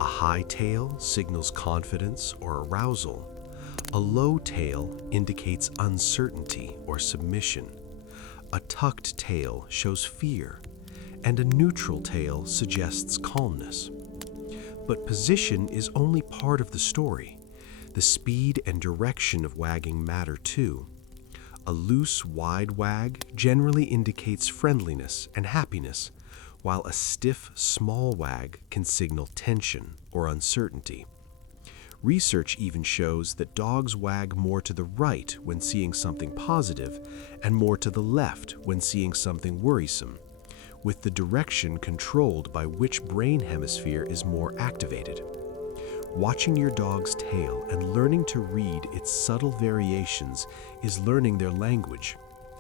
A high tail signals confidence or arousal. A low tail indicates uncertainty or submission. A tucked tail shows fear, and a neutral tail suggests calmness. But position is only part of the story. The speed and direction of wagging matter too. A loose, wide wag generally indicates friendliness and happiness, while a stiff, small wag can signal tension or uncertainty. Research even shows that dogs wag more to the right when seeing something positive and more to the left when seeing something worrisome, with the direction controlled by which brain hemisphere is more activated. Watching your dog's tail and learning to read its subtle variations is learning their language,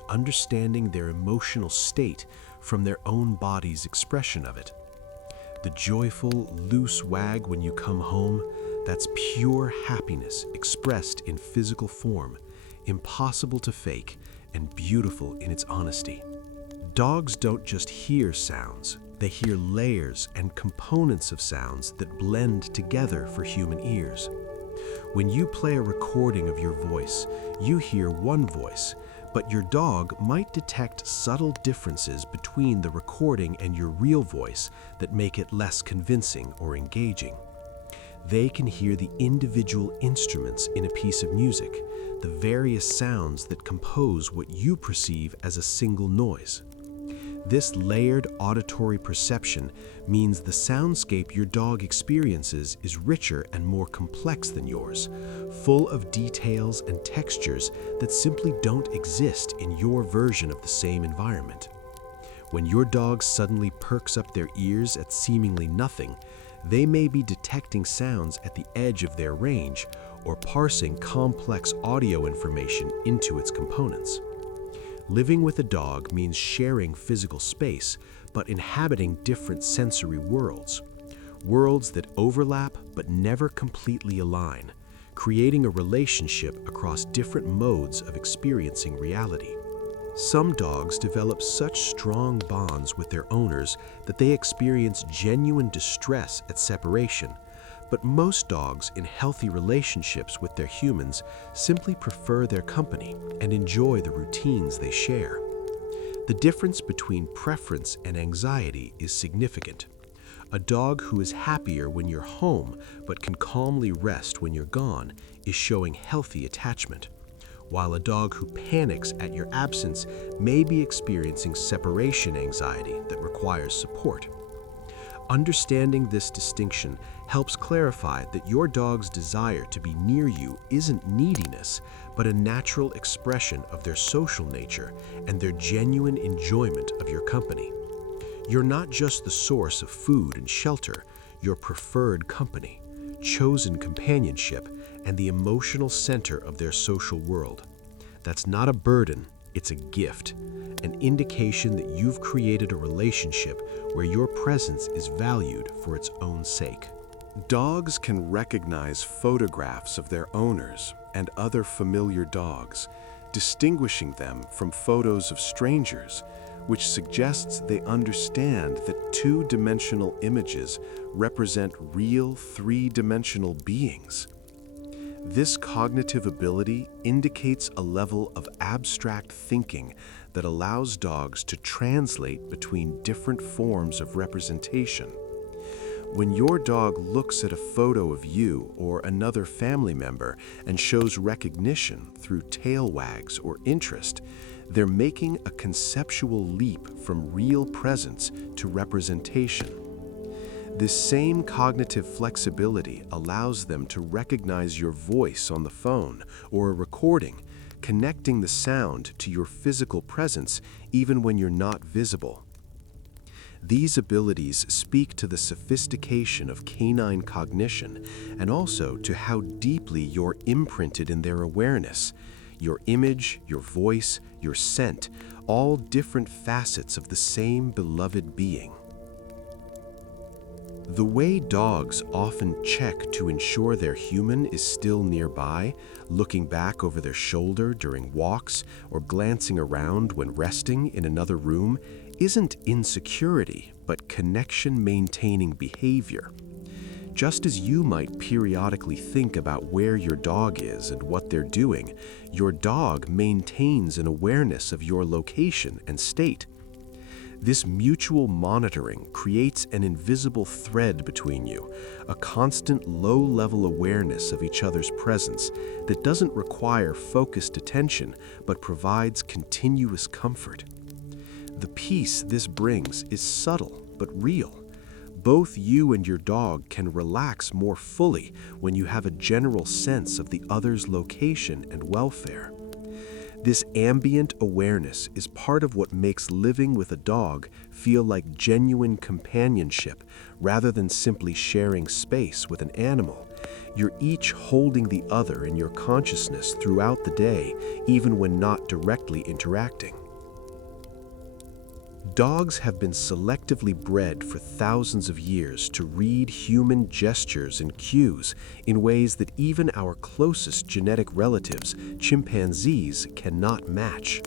understanding their emotional state from their own body's expression of it. The joyful, loose wag when you come home, that's pure happiness expressed in physical form, impossible to fake and beautiful in its honesty. Dogs don't just hear sounds, they hear layers and components of sounds that blend together for human ears. When you play a recording of your voice, you hear one voice, but your dog might detect subtle differences between the recording and your real voice that make it less convincing or engaging. They can hear the individual instruments in a piece of music, the various sounds that compose what you perceive as a single noise. This layered auditory perception means the soundscape your dog experiences is richer and more complex than yours, full of details and textures that simply don't exist in your version of the same environment. When your dog suddenly perks up their ears at seemingly nothing, they may be detecting sounds at the edge of their range or parsing complex audio information into its components. Living with a dog means sharing physical space, but inhabiting different sensory worlds. worlds that overlap but never completely align, creating a relationship across different modes of experiencing reality. Some dogs develop such strong bonds with their owners that they experience genuine distress at separation, but most dogs in healthy relationships with their humans simply prefer their company and enjoy the routines they share. The difference between preference and anxiety is significant. A dog who is happier when you're home but can calmly rest when you're gone is showing healthy attachment, while a dog who panics at your absence may be experiencing separation anxiety that requires support. Understanding this distinction helps clarify that your dog's desire to be near you isn't neediness, but a natural expression of their social nature and their genuine enjoyment of your company. You're not just the source of food and shelter, your preferred company, chosen companionship, and the emotional center of their social world. That's not a burden, it's a gift, an indication that you've created a relationship where your presence is valued for its own sake. Dogs can recognize photographs of their owners and other familiar dogs, distinguishing them from photos of strangers, which suggests they understand that two-dimensional images represent real three-dimensional beings. This cognitive ability indicates a level of abstract thinking that allows dogs to translate between different forms of representation. When your dog looks at a photo of you or another family member and shows recognition through tail wags or interest, they're making a conceptual leap from real presence to representation. This same cognitive flexibility allows them to recognize your voice on the phone or a recording, connecting the sound to your physical presence even when you're not visible. These abilities speak to the sophistication of canine cognition and also to how deeply you're imprinted in their awareness. Your image, your voice, your scent, all different facets of the same beloved being. The way dogs often check to ensure their human is still nearby, looking back over their shoulder during walks or glancing around when resting in another room, isn't insecurity, but connection-maintaining behavior. Just as you might periodically think about where your dog is and what they're doing, your dog maintains an awareness of your location and state. This mutual monitoring creates an invisible thread between you, a constant low-level awareness of each other's presence that doesn't require focused attention but provides continuous comfort. The peace this brings is subtle but real. Both you and your dog can relax more fully when you have a general sense of the other's location and welfare. This ambient awareness is part of what makes living with a dog feel like genuine companionship rather than simply sharing space with an animal. You're each holding the other in your consciousness throughout the day, even when not directly interacting. Dogs have been selectively bred for thousands of years to read human gestures and cues in ways that even our closest genetic relatives, chimpanzees, cannot match.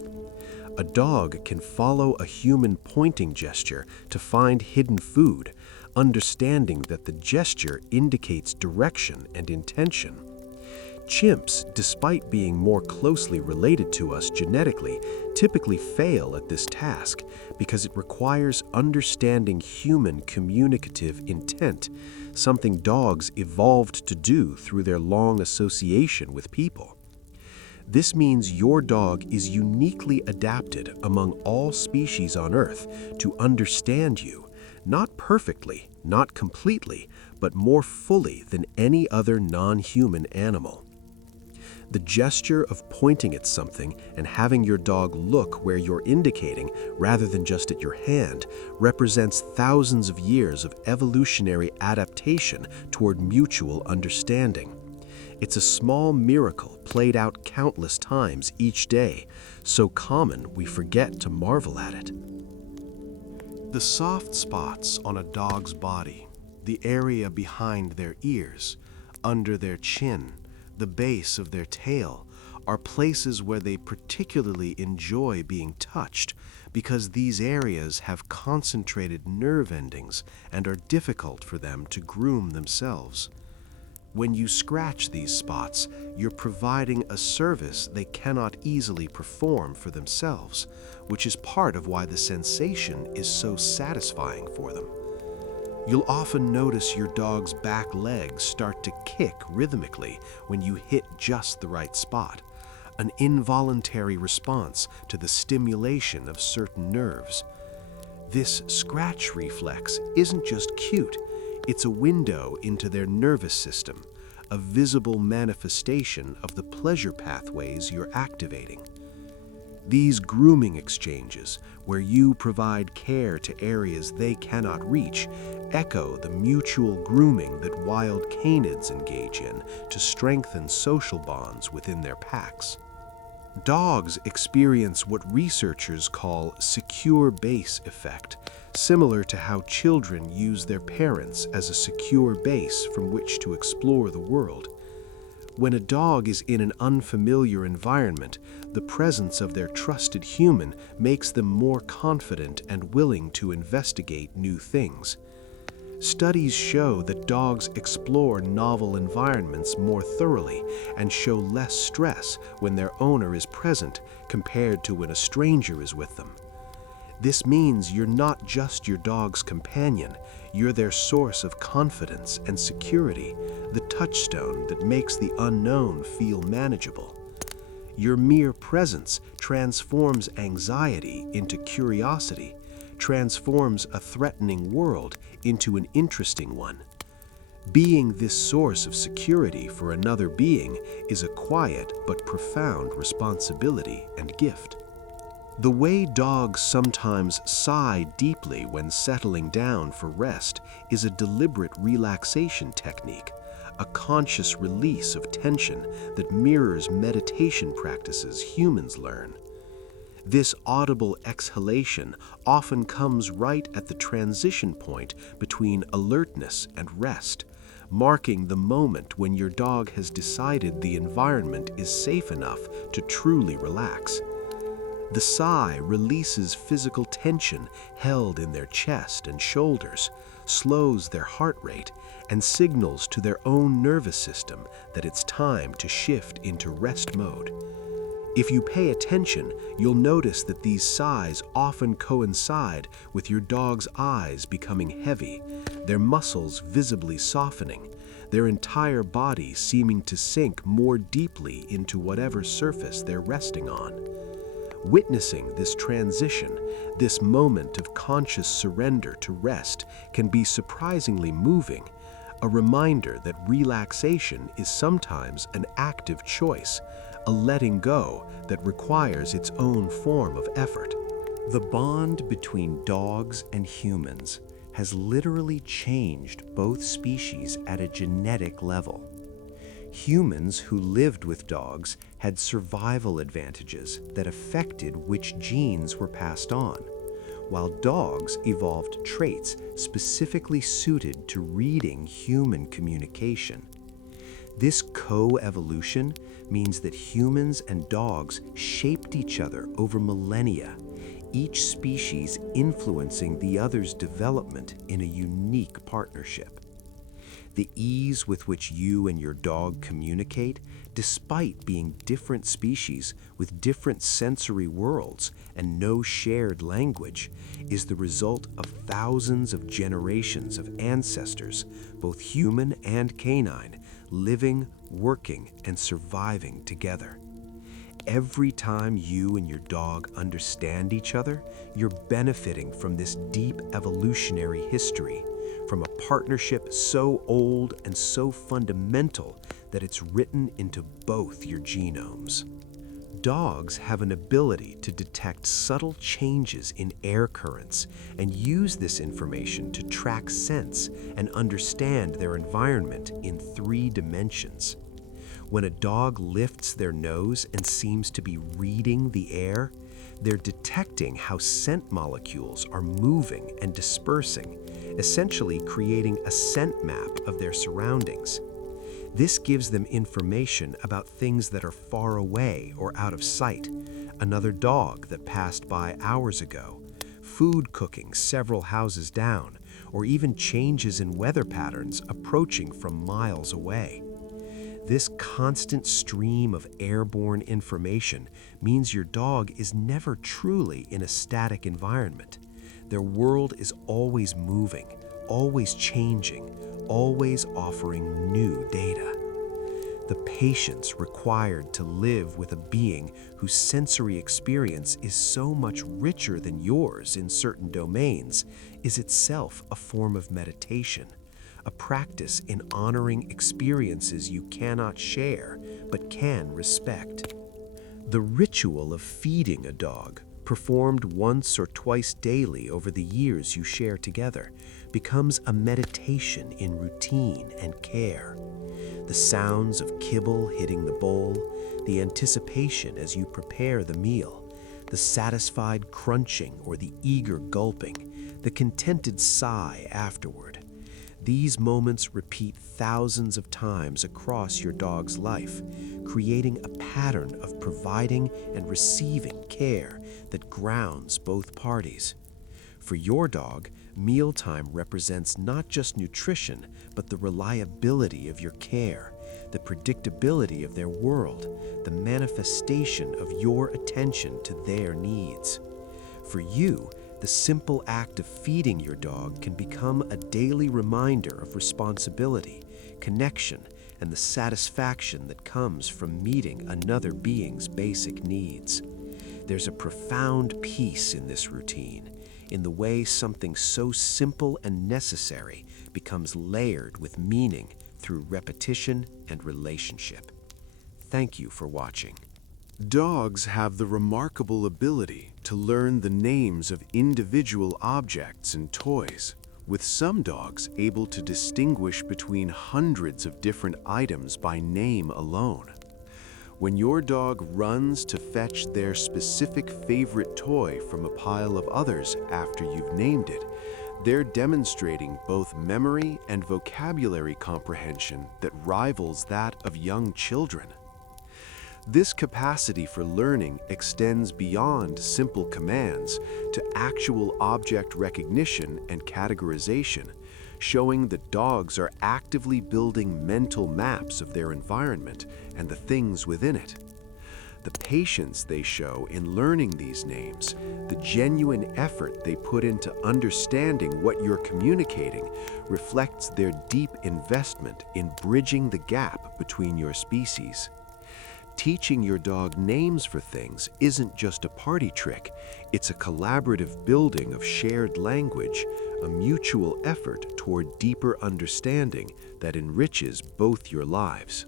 A dog can follow a human pointing gesture to find hidden food, understanding that the gesture indicates direction and intention. Chimps, despite being more closely related to us genetically, typically fail at this task because it requires understanding human communicative intent, something dogs evolved to do through their long association with people. This means your dog is uniquely adapted among all species on Earth to understand you, not perfectly, not completely, but more fully than any other non-human animal. The gesture of pointing at something and having your dog look where you're indicating rather than just at your hand represents thousands of years of evolutionary adaptation toward mutual understanding. It's a small miracle played out countless times each day, so common we forget to marvel at it. The soft spots on a dog's body, the area behind their ears, under their chin, the base of their tail, are places where they particularly enjoy being touched because these areas have concentrated nerve endings and are difficult for them to groom themselves. When you scratch these spots, you're providing a service they cannot easily perform for themselves, which is part of why the sensation is so satisfying for them. You'll often notice your dog's back legs start to kick rhythmically when you hit just the right spot, an involuntary response to the stimulation of certain nerves. This scratch reflex isn't just cute, it's a window into their nervous system, a visible manifestation of the pleasure pathways you're activating. These grooming exchanges, where you provide care to areas they cannot reach, echo the mutual grooming that wild canids engage in to strengthen social bonds within their packs. Dogs experience what researchers call secure base effect, similar to how children use their parents as a secure base from which to explore the world. When a dog is in an unfamiliar environment, the presence of their trusted human makes them more confident and willing to investigate new things. Studies show that dogs explore novel environments more thoroughly and show less stress when their owner is present compared to when a stranger is with them. This means you're not just your dog's companion, you're their source of confidence and security, the touchstone that makes the unknown feel manageable. Your mere presence transforms anxiety into curiosity, transforms a threatening world into an interesting one. Being this source of security for another being is a quiet but profound responsibility and gift. The way dogs sometimes sigh deeply when settling down for rest is a deliberate relaxation technique, a conscious release of tension that mirrors meditation practices humans learn. This audible exhalation often comes right at the transition point between alertness and rest, marking the moment when your dog has decided the environment is safe enough to truly relax. The sigh releases physical tension held in their chest and shoulders, slows their heart rate, and signals to their own nervous system that it's time to shift into rest mode. If you pay attention, you'll notice that these sighs often coincide with your dog's eyes becoming heavy, their muscles visibly softening, their entire body seeming to sink more deeply into whatever surface they're resting on. Witnessing this transition, this moment of conscious surrender to rest, can be surprisingly moving, a reminder that relaxation is sometimes an active choice, a letting go that requires its own form of effort. The bond between dogs and humans has literally changed both species at a genetic level. Humans who lived with dogs had survival advantages that affected which genes were passed on, while dogs evolved traits specifically suited to reading human communication. This co-evolution means that humans and dogs shaped each other over millennia, each species influencing the other's development in a unique partnership. The ease with which you and your dog communicate, despite being different species with different sensory worlds and no shared language, is the result of thousands of generations of ancestors, both human and canine, living, working, and surviving together. Every time you and your dog understand each other, you're benefiting from this deep evolutionary history, from a partnership so old and so fundamental that it's written into both your genomes. Dogs have an ability to detect subtle changes in air currents and use this information to track scents and understand their environment in 3 dimensions. When a dog lifts their nose and seems to be reading the air, they're detecting how scent molecules are moving and dispersing, essentially creating a scent map of their surroundings. This gives them information about things that are far away or out of sight, another dog that passed by hours ago, food cooking several houses down, or even changes in weather patterns approaching from miles away. This constant stream of airborne information means your dog is never truly in a static environment. Their world is always moving, always changing, always offering new data. The patience required to live with a being whose sensory experience is so much richer than yours in certain domains is itself a form of meditation, a practice in honoring experiences you cannot share but can respect. The ritual of feeding a dog, performed once or twice daily over the years you share together, becomes a meditation in routine and care. The sounds of kibble hitting the bowl, the anticipation as you prepare the meal, the satisfied crunching or the eager gulping, the contented sigh afterward. These moments repeat thousands of times across your dog's life, creating a pattern of providing and receiving care that grounds both parties. For your dog, mealtime represents not just nutrition, but the reliability of your care, the predictability of their world, the manifestation of your attention to their needs. For you, the simple act of feeding your dog can become a daily reminder of responsibility, connection, and the satisfaction that comes from meeting another being's basic needs. There's a profound peace in this routine, in the way something so simple and necessary becomes layered with meaning through repetition and relationship. Thank you for watching. Dogs have the remarkable ability to learn the names of individual objects and toys, with some dogs able to distinguish between hundreds of different items by name alone. When your dog runs to fetch their specific favorite toy from a pile of others after you've named it, they're demonstrating both memory and vocabulary comprehension that rivals that of young children. This capacity for learning extends beyond simple commands to actual object recognition and categorization, showing that dogs are actively building mental maps of their environment and the things within it. The patience they show in learning these names, the genuine effort they put into understanding what you're communicating, reflects their deep investment in bridging the gap between your species. Teaching your dog names for things isn't just a party trick, it's a collaborative building of shared language, a mutual effort toward deeper understanding that enriches both your lives.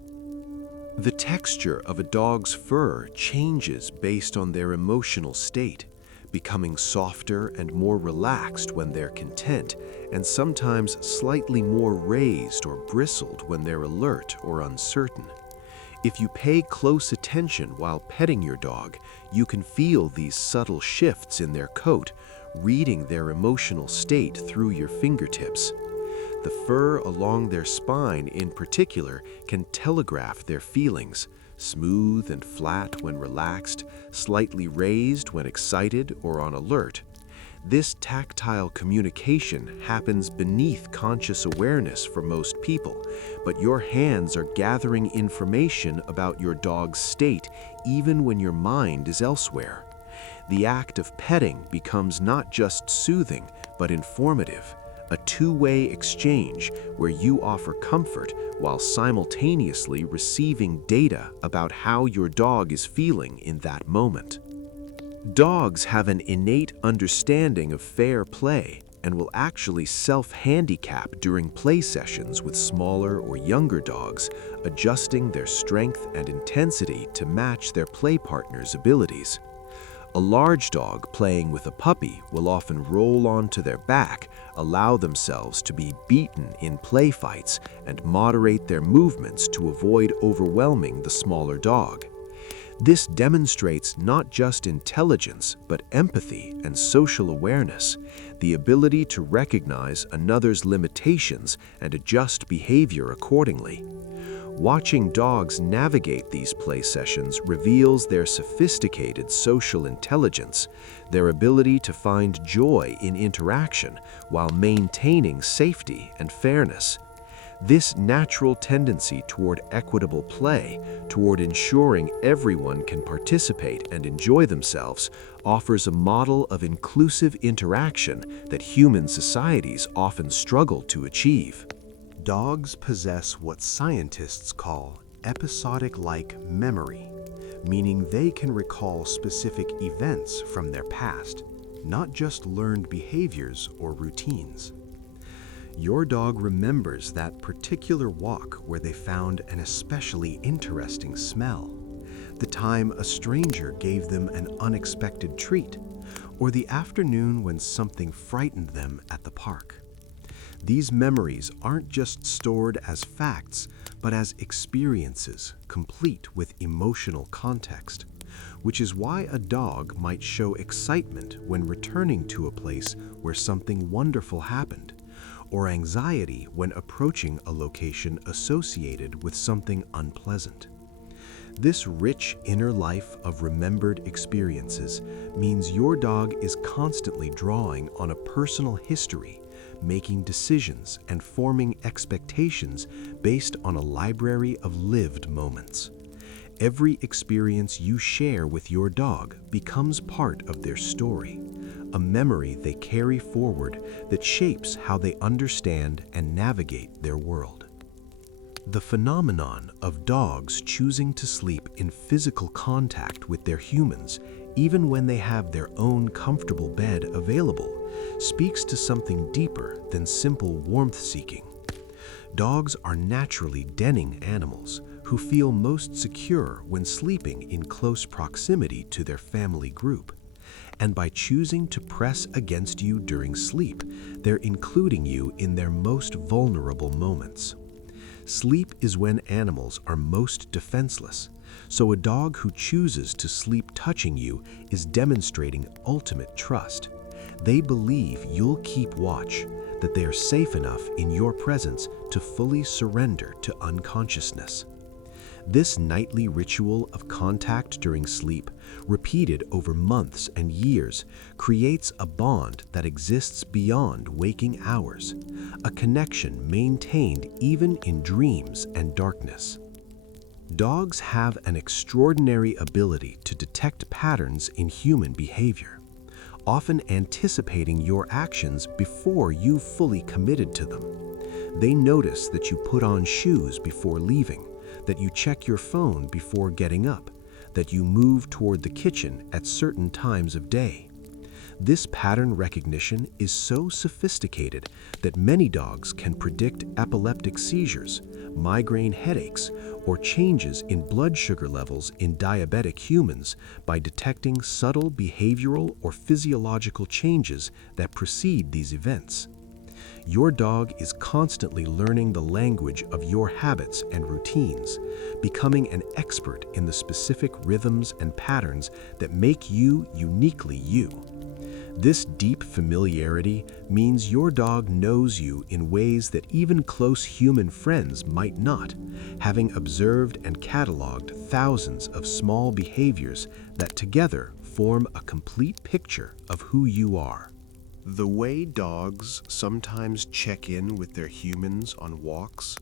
The texture of a dog's fur changes based on their emotional state, becoming softer and more relaxed when they're content, and sometimes slightly more raised or bristled when they're alert or uncertain. If you pay close attention while petting your dog, you can feel these subtle shifts in their coat, reading their emotional state through your fingertips. The fur along their spine in particular can telegraph their feelings, smooth and flat when relaxed, slightly raised when excited or on alert. This tactile communication happens beneath conscious awareness for most people, but your hands are gathering information about your dog's state even when your mind is elsewhere. The act of petting becomes not just soothing, but informative, a two-way exchange where you offer comfort while simultaneously receiving data about how your dog is feeling in that moment. Dogs have an innate understanding of fair play and will actually self-handicap during play sessions with smaller or younger dogs, adjusting their strength and intensity to match their play partner's abilities. A large dog playing with a puppy will often roll onto their back, allow themselves to be beaten in play fights, and moderate their movements to avoid overwhelming the smaller dog. This demonstrates not just intelligence, but empathy and social awareness, the ability to recognize another's limitations and adjust behavior accordingly. Watching dogs navigate these play sessions reveals their sophisticated social intelligence, their ability to find joy in interaction while maintaining safety and fairness. This natural tendency toward equitable play, toward ensuring everyone can participate and enjoy themselves, offers a model of inclusive interaction that human societies often struggle to achieve. Dogs possess what scientists call episodic-like memory, meaning they can recall specific events from their past, not just learned behaviors or routines. Your dog remembers that particular walk where they found an especially interesting smell, the time a stranger gave them an unexpected treat, or the afternoon when something frightened them at the park. These memories aren't just stored as facts, but as experiences, complete with emotional context, which is why a dog might show excitement when returning to a place where something wonderful happened, or anxiety when approaching a location associated with something unpleasant. This rich inner life of remembered experiences means your dog is constantly drawing on a personal history, making decisions and forming expectations based on a library of lived moments. Every experience you share with your dog becomes part of their story, a memory they carry forward that shapes how they understand and navigate their world. The phenomenon of dogs choosing to sleep in physical contact with their humans, even when they have their own comfortable bed available, speaks to something deeper than simple warmth-seeking. Dogs are naturally denning animals who feel most secure when sleeping in close proximity to their family group. And by choosing to press against you during sleep, they're including you in their most vulnerable moments. Sleep is when animals are most defenseless, so a dog who chooses to sleep touching you is demonstrating ultimate trust. They believe you'll keep watch, that they are safe enough in your presence to fully surrender to unconsciousness. This nightly ritual of contact during sleep, repeated over months and years, creates a bond that exists beyond waking hours, a connection maintained even in dreams and darkness. Dogs have an extraordinary ability to detect patterns in human behavior, often anticipating your actions before you've fully committed to them. They notice that you put on shoes before leaving, that you check your phone before getting up, that you move toward the kitchen at certain times of day. This pattern recognition is so sophisticated that many dogs can predict epileptic seizures, migraine headaches, or changes in blood sugar levels in diabetic humans by detecting subtle behavioral or physiological changes that precede these events. Your dog is constantly learning the language of your habits and routines, becoming an expert in the specific rhythms and patterns that make you uniquely you. This deep familiarity means your dog knows you in ways that even close human friends might not, having observed and cataloged thousands of small behaviors that together form a complete picture of who you are. The way dogs sometimes check in with their humans on walks,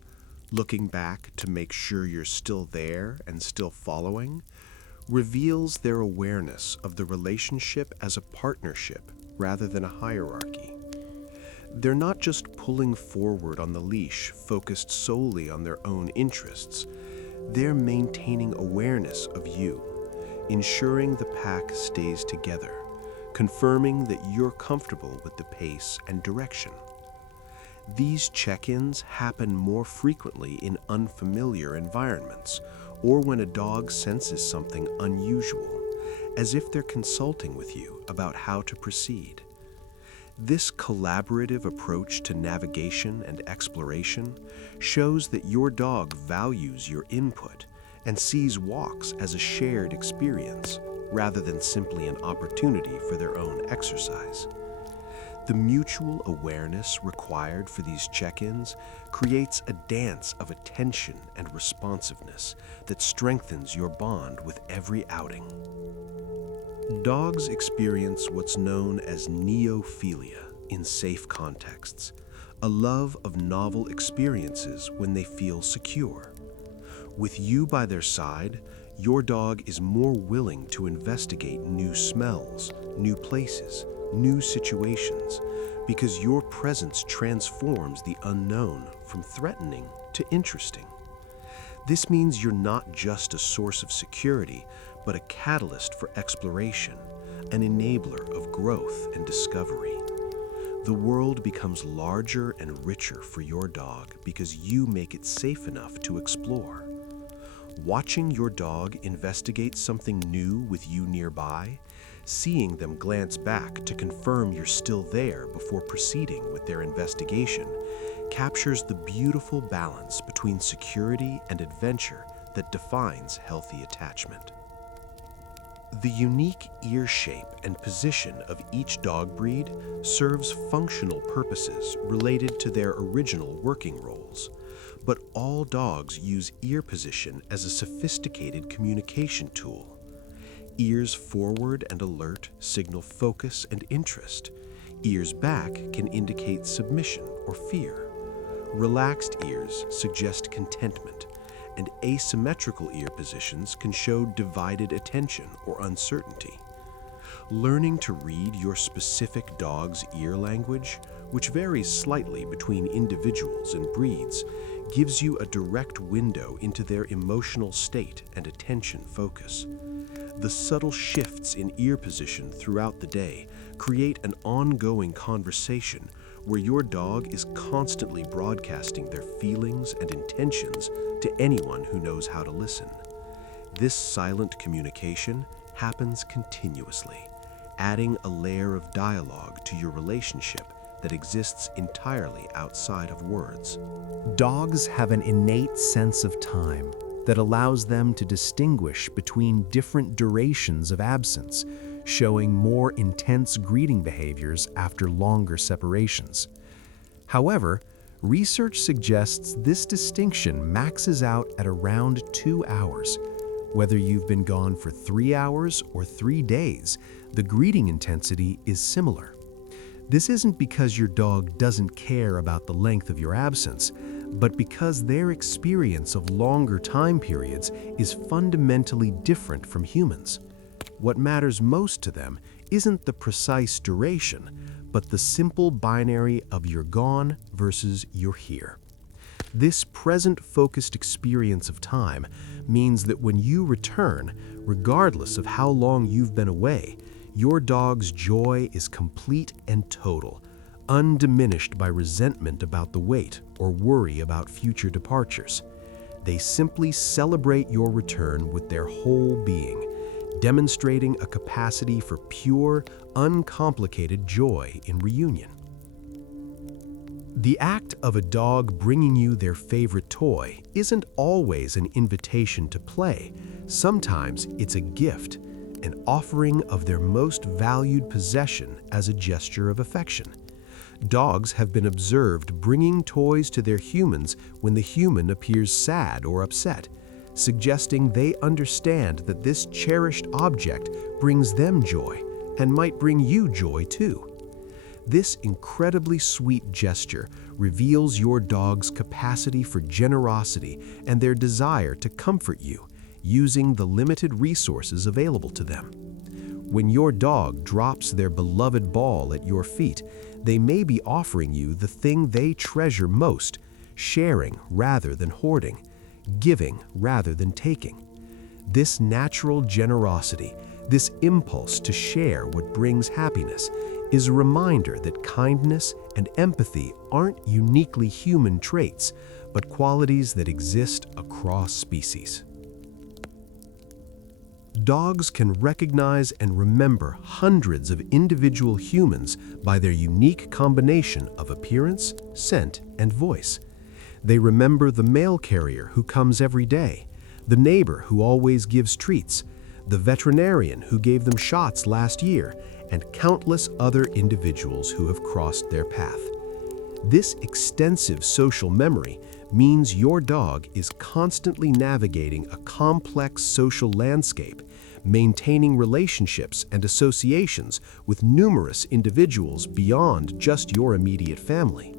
looking back to make sure you're still there and still following, reveals their awareness of the relationship as a partnership rather than a hierarchy. They're not just pulling forward on the leash focused solely on their own interests. They're maintaining awareness of you, ensuring the pack stays together, confirming that you're comfortable with the pace and direction. These check-ins happen more frequently in unfamiliar environments, or when a dog senses something unusual, as if they're consulting with you about how to proceed. This collaborative approach to navigation and exploration shows that your dog values your input and sees walks as a shared experience rather than simply an opportunity for their own exercise. The mutual awareness required for these check-ins creates a dance of attention and responsiveness that strengthens your bond with every outing. Dogs experience what's known as neophilia in safe contexts, a love of novel experiences when they feel secure. With you by their side, your dog is more willing to investigate new smells, new places, new situations, because your presence transforms the unknown from threatening to interesting. This means you're not just a source of security, but a catalyst for exploration, an enabler of growth and discovery. The world becomes larger and richer for your dog because you make it safe enough to explore. Watching your dog investigate something new with you nearby, seeing them glance back to confirm you're still there before proceeding with their investigation, captures the beautiful balance between security and adventure that defines healthy attachment. The unique ear shape and position of each dog breed serves functional purposes related to their original working roles, but all dogs use ear position as a sophisticated communication tool. Ears forward and alert signal focus and interest. Ears back can indicate submission or fear. Relaxed ears suggest contentment, and asymmetrical ear positions can show divided attention or uncertainty. Learning to read your specific dog's ear language, which varies slightly between individuals and breeds, gives you a direct window into their emotional state and attention focus. The subtle shifts in ear position throughout the day create an ongoing conversation where your dog is constantly broadcasting their feelings and intentions to anyone who knows how to listen. This silent communication happens continuously, adding a layer of dialogue to your relationship that exists entirely outside of words. Dogs have an innate sense of time that allows them to distinguish between different durations of absence, showing more intense greeting behaviors after longer separations. However, research suggests this distinction maxes out at around 2 hours. Whether you've been gone for 3 hours or 3 days, the greeting intensity is similar. This isn't because your dog doesn't care about the length of your absence, but because their experience of longer time periods is fundamentally different from humans. What matters most to them isn't the precise duration, but the simple binary of you're gone versus you're here. This present-focused experience of time means that when you return, regardless of how long you've been away, your dog's joy is complete and total, undiminished by resentment about the wait or worry about future departures. They simply celebrate your return with their whole being, demonstrating a capacity for pure, uncomplicated joy in reunion. The act of a dog bringing you their favorite toy isn't always an invitation to play. Sometimes it's a gift, an offering of their most valued possession as a gesture of affection. Dogs have been observed bringing toys to their humans when the human appears sad or upset, suggesting they understand that this cherished object brings them joy and might bring you joy too. This incredibly sweet gesture reveals your dog's capacity for generosity and their desire to comfort you, using the limited resources available to them. When your dog drops their beloved ball at your feet, they may be offering you the thing they treasure most, sharing rather than hoarding, giving rather than taking. This natural generosity, this impulse to share what brings happiness, is a reminder that kindness and empathy aren't uniquely human traits, but qualities that exist across species. Dogs can recognize and remember hundreds of individual humans by their unique combination of appearance, scent, and voice. They remember the mail carrier who comes every day, the neighbor who always gives treats, the veterinarian who gave them shots last year, and countless other individuals who have crossed their path. This extensive social memory means your dog is constantly navigating a complex social landscape, maintaining relationships and associations with numerous individuals beyond just your immediate family.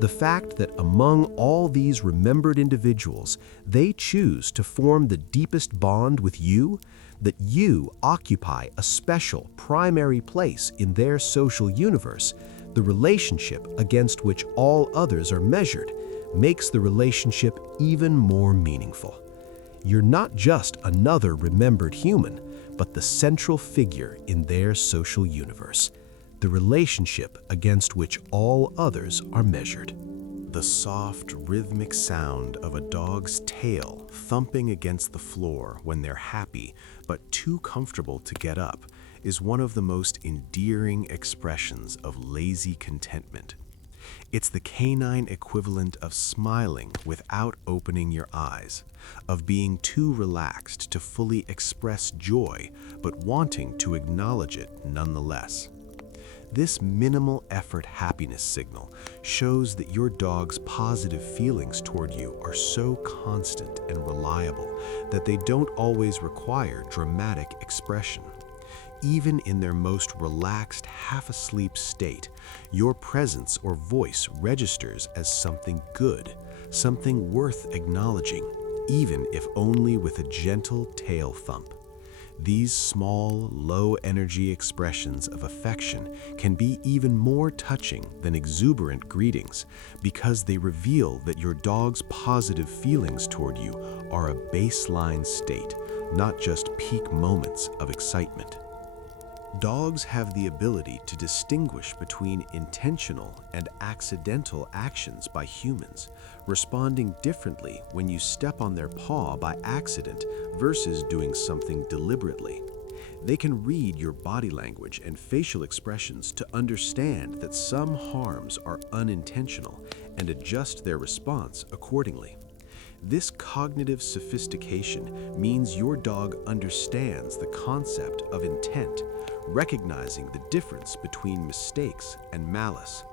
The fact that among all these remembered individuals, they choose to form the deepest bond with you, that you occupy a special primary place in their social universe, the relationship against which all others are measured, makes the relationship even more meaningful. You're not just another remembered human, but the central figure in their social universe, the relationship against which all others are measured. The soft, rhythmic sound of a dog's tail thumping against the floor when they're happy but too comfortable to get up is one of the most endearing expressions of lazy contentment. It's the canine equivalent of smiling without opening your eyes, of being too relaxed to fully express joy but wanting to acknowledge it nonetheless. This minimal effort happiness signal shows that your dog's positive feelings toward you are so constant and reliable that they don't always require dramatic expression. Even in their most relaxed, half-asleep state, your presence or voice registers as something good, something worth acknowledging, even if only with a gentle tail thump. These small, low-energy expressions of affection can be even more touching than exuberant greetings because they reveal that your dog's positive feelings toward you are a baseline state, not just peak moments of excitement. Dogs have the ability to distinguish between intentional and accidental actions by humans, responding differently when you step on their paw by accident versus doing something deliberately. They can read your body language and facial expressions to understand that some harms are unintentional and adjust their response accordingly. This cognitive sophistication means your dog understands the concept of intent, recognizing the difference between mistakes and malice.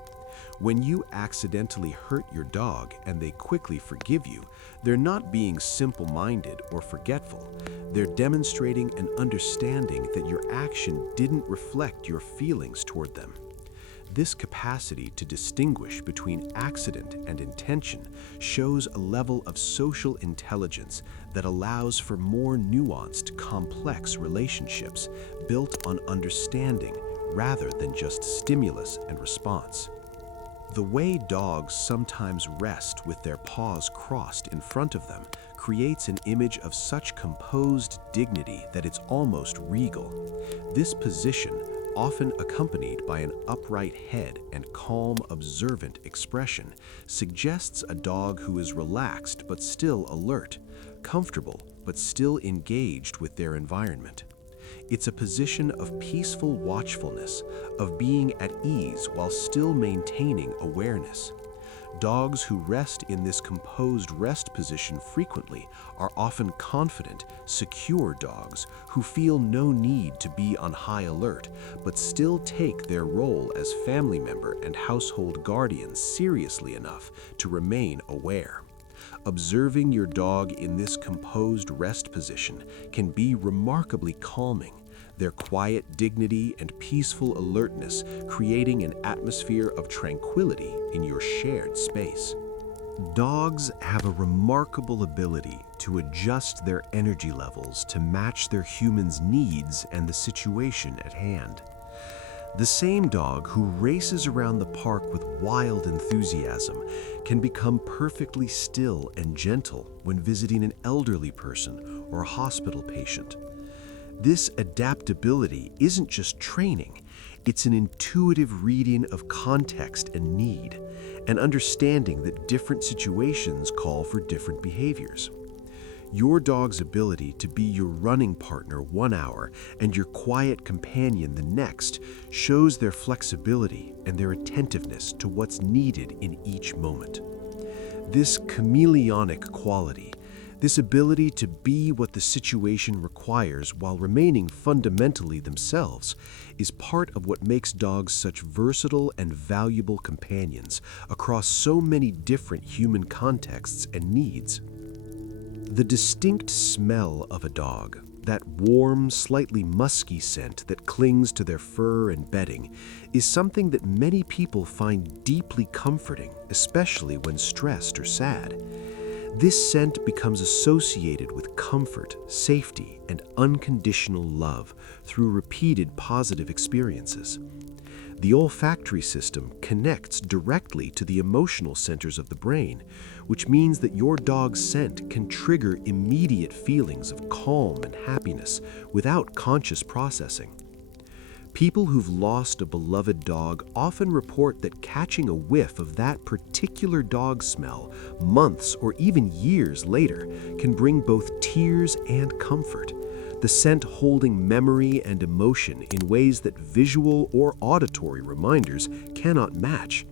When you accidentally hurt your dog and they quickly forgive you, they're not being simple-minded or forgetful. They're demonstrating an understanding that your action didn't reflect your feelings toward them. This capacity to distinguish between accident and intention shows a level of social intelligence that allows for more nuanced, complex relationships built on understanding rather than just stimulus and response. The way dogs sometimes rest with their paws crossed in front of them creates an image of such composed dignity that it's almost regal. This position, often accompanied by an upright head and calm, observant expression, suggests a dog who is relaxed but still alert, comfortable but still engaged with their environment. It's a position of peaceful watchfulness, of being at ease while still maintaining awareness. Dogs who rest in this composed rest position frequently are often confident, secure dogs who feel no need to be on high alert, but still take their role as family member and household guardian seriously enough to remain aware. Observing your dog in this composed rest position can be remarkably calming, their quiet dignity and peaceful alertness creating an atmosphere of tranquility in your shared space. Dogs have a remarkable ability to adjust their energy levels to match their humans' needs and the situation at hand. The same dog who races around the park with wild enthusiasm can become perfectly still and gentle when visiting an elderly person or a hospital patient. This adaptability isn't just training, it's an intuitive reading of context and need, an understanding that different situations call for different behaviors. Your dog's ability to be your running partner 1 hour and your quiet companion the next shows their flexibility and their attentiveness to what's needed in each moment. This chameleonic quality, This ability to be what the situation requires while remaining fundamentally themselves is part of what makes dogs such versatile and valuable companions across so many different human contexts and needs. The distinct smell of a dog, that warm, slightly musky scent that clings to their fur and bedding, is something that many people find deeply comforting, especially when stressed or sad. This scent becomes associated with comfort, safety, and unconditional love through repeated positive experiences. The olfactory system connects directly to the emotional centers of the brain, which means that your dog's scent can trigger immediate feelings of calm and happiness without conscious processing. People who've lost a beloved dog often report that catching a whiff of that particular dog smell months or even years later can bring both tears and comfort, the scent holding memory and emotion in ways that visual or auditory reminders cannot match.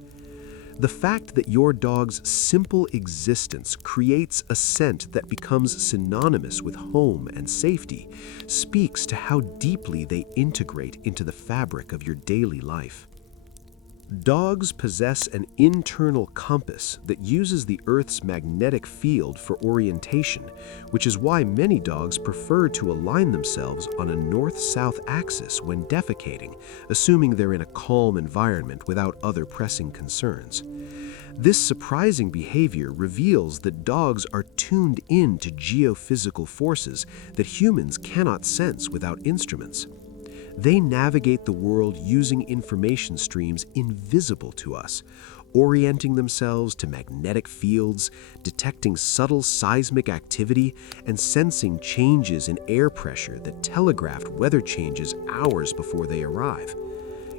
The fact that your dog's simple existence creates a scent that becomes synonymous with home and safety speaks to how deeply they integrate into the fabric of your daily life. Dogs possess an internal compass that uses the Earth's magnetic field for orientation, which is why many dogs prefer to align themselves on a north-south axis when defecating, assuming they're in a calm environment without other pressing concerns. This surprising behavior reveals that dogs are tuned in to geophysical forces that humans cannot sense without instruments. They navigate the world using information streams invisible to us, orienting themselves to magnetic fields, detecting subtle seismic activity, and sensing changes in air pressure that telegraph weather changes hours before they arrive.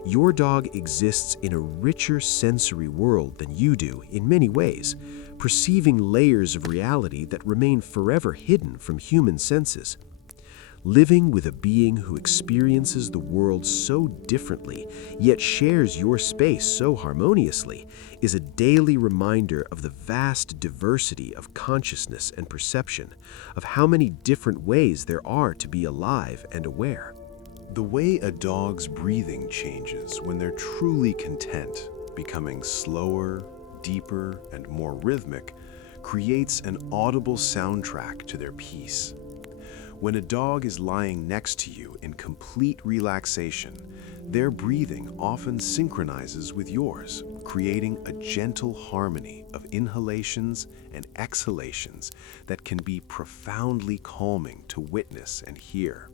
Your dog exists in a richer sensory world than you do in many ways, perceiving layers of reality that remain forever hidden from human senses. Living with a being who experiences the world so differently, yet shares your space so harmoniously, is a daily reminder of the vast diversity of consciousness and perception, of how many different ways there are to be alive and aware. The way a dog's breathing changes when they're truly content, becoming slower, deeper, and more rhythmic, creates an audible soundtrack to their peace. When a dog is lying next to you in complete relaxation, their breathing often synchronizes with yours, creating a gentle harmony of inhalations and exhalations that can be profoundly calming to witness and hear.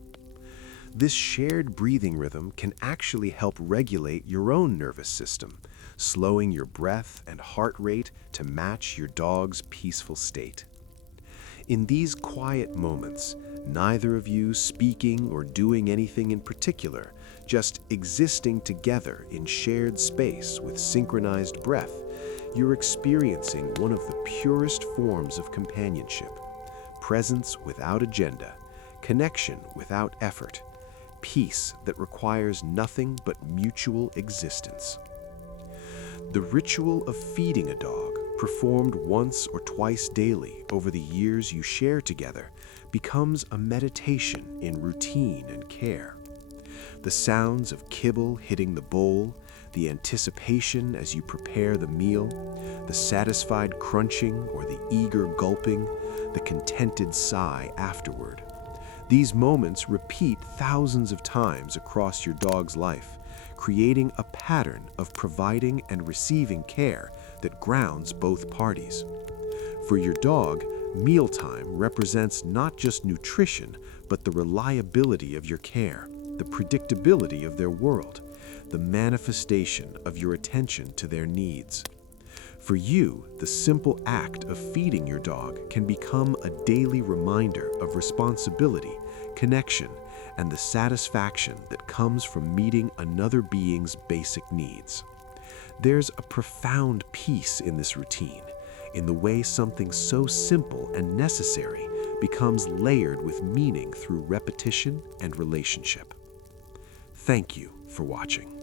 This shared breathing rhythm can actually help regulate your own nervous system, slowing your breath and heart rate to match your dog's peaceful state. In these quiet moments, neither of you speaking or doing anything in particular, just existing together in shared space with synchronized breath, you're experiencing one of the purest forms of companionship. Presence without agenda, connection without effort, peace that requires nothing but mutual existence. The ritual of feeding a dog, performed once or twice daily over the years you share together, becomes a meditation in routine and care. The sounds of kibble hitting the bowl, the anticipation as you prepare the meal, the satisfied crunching or the eager gulping, the contented sigh afterward. These moments repeat thousands of times across your dog's life, creating a pattern of providing and receiving care that grounds both parties. For your dog, mealtime represents not just nutrition, but the reliability of your care, the predictability of their world, the manifestation of your attention to their needs. For you, the simple act of feeding your dog can become a daily reminder of responsibility, connection, and the satisfaction that comes from meeting another being's basic needs. There's a profound peace in this routine, in the way something so simple and necessary becomes layered with meaning through repetition and relationship. Thank you for watching.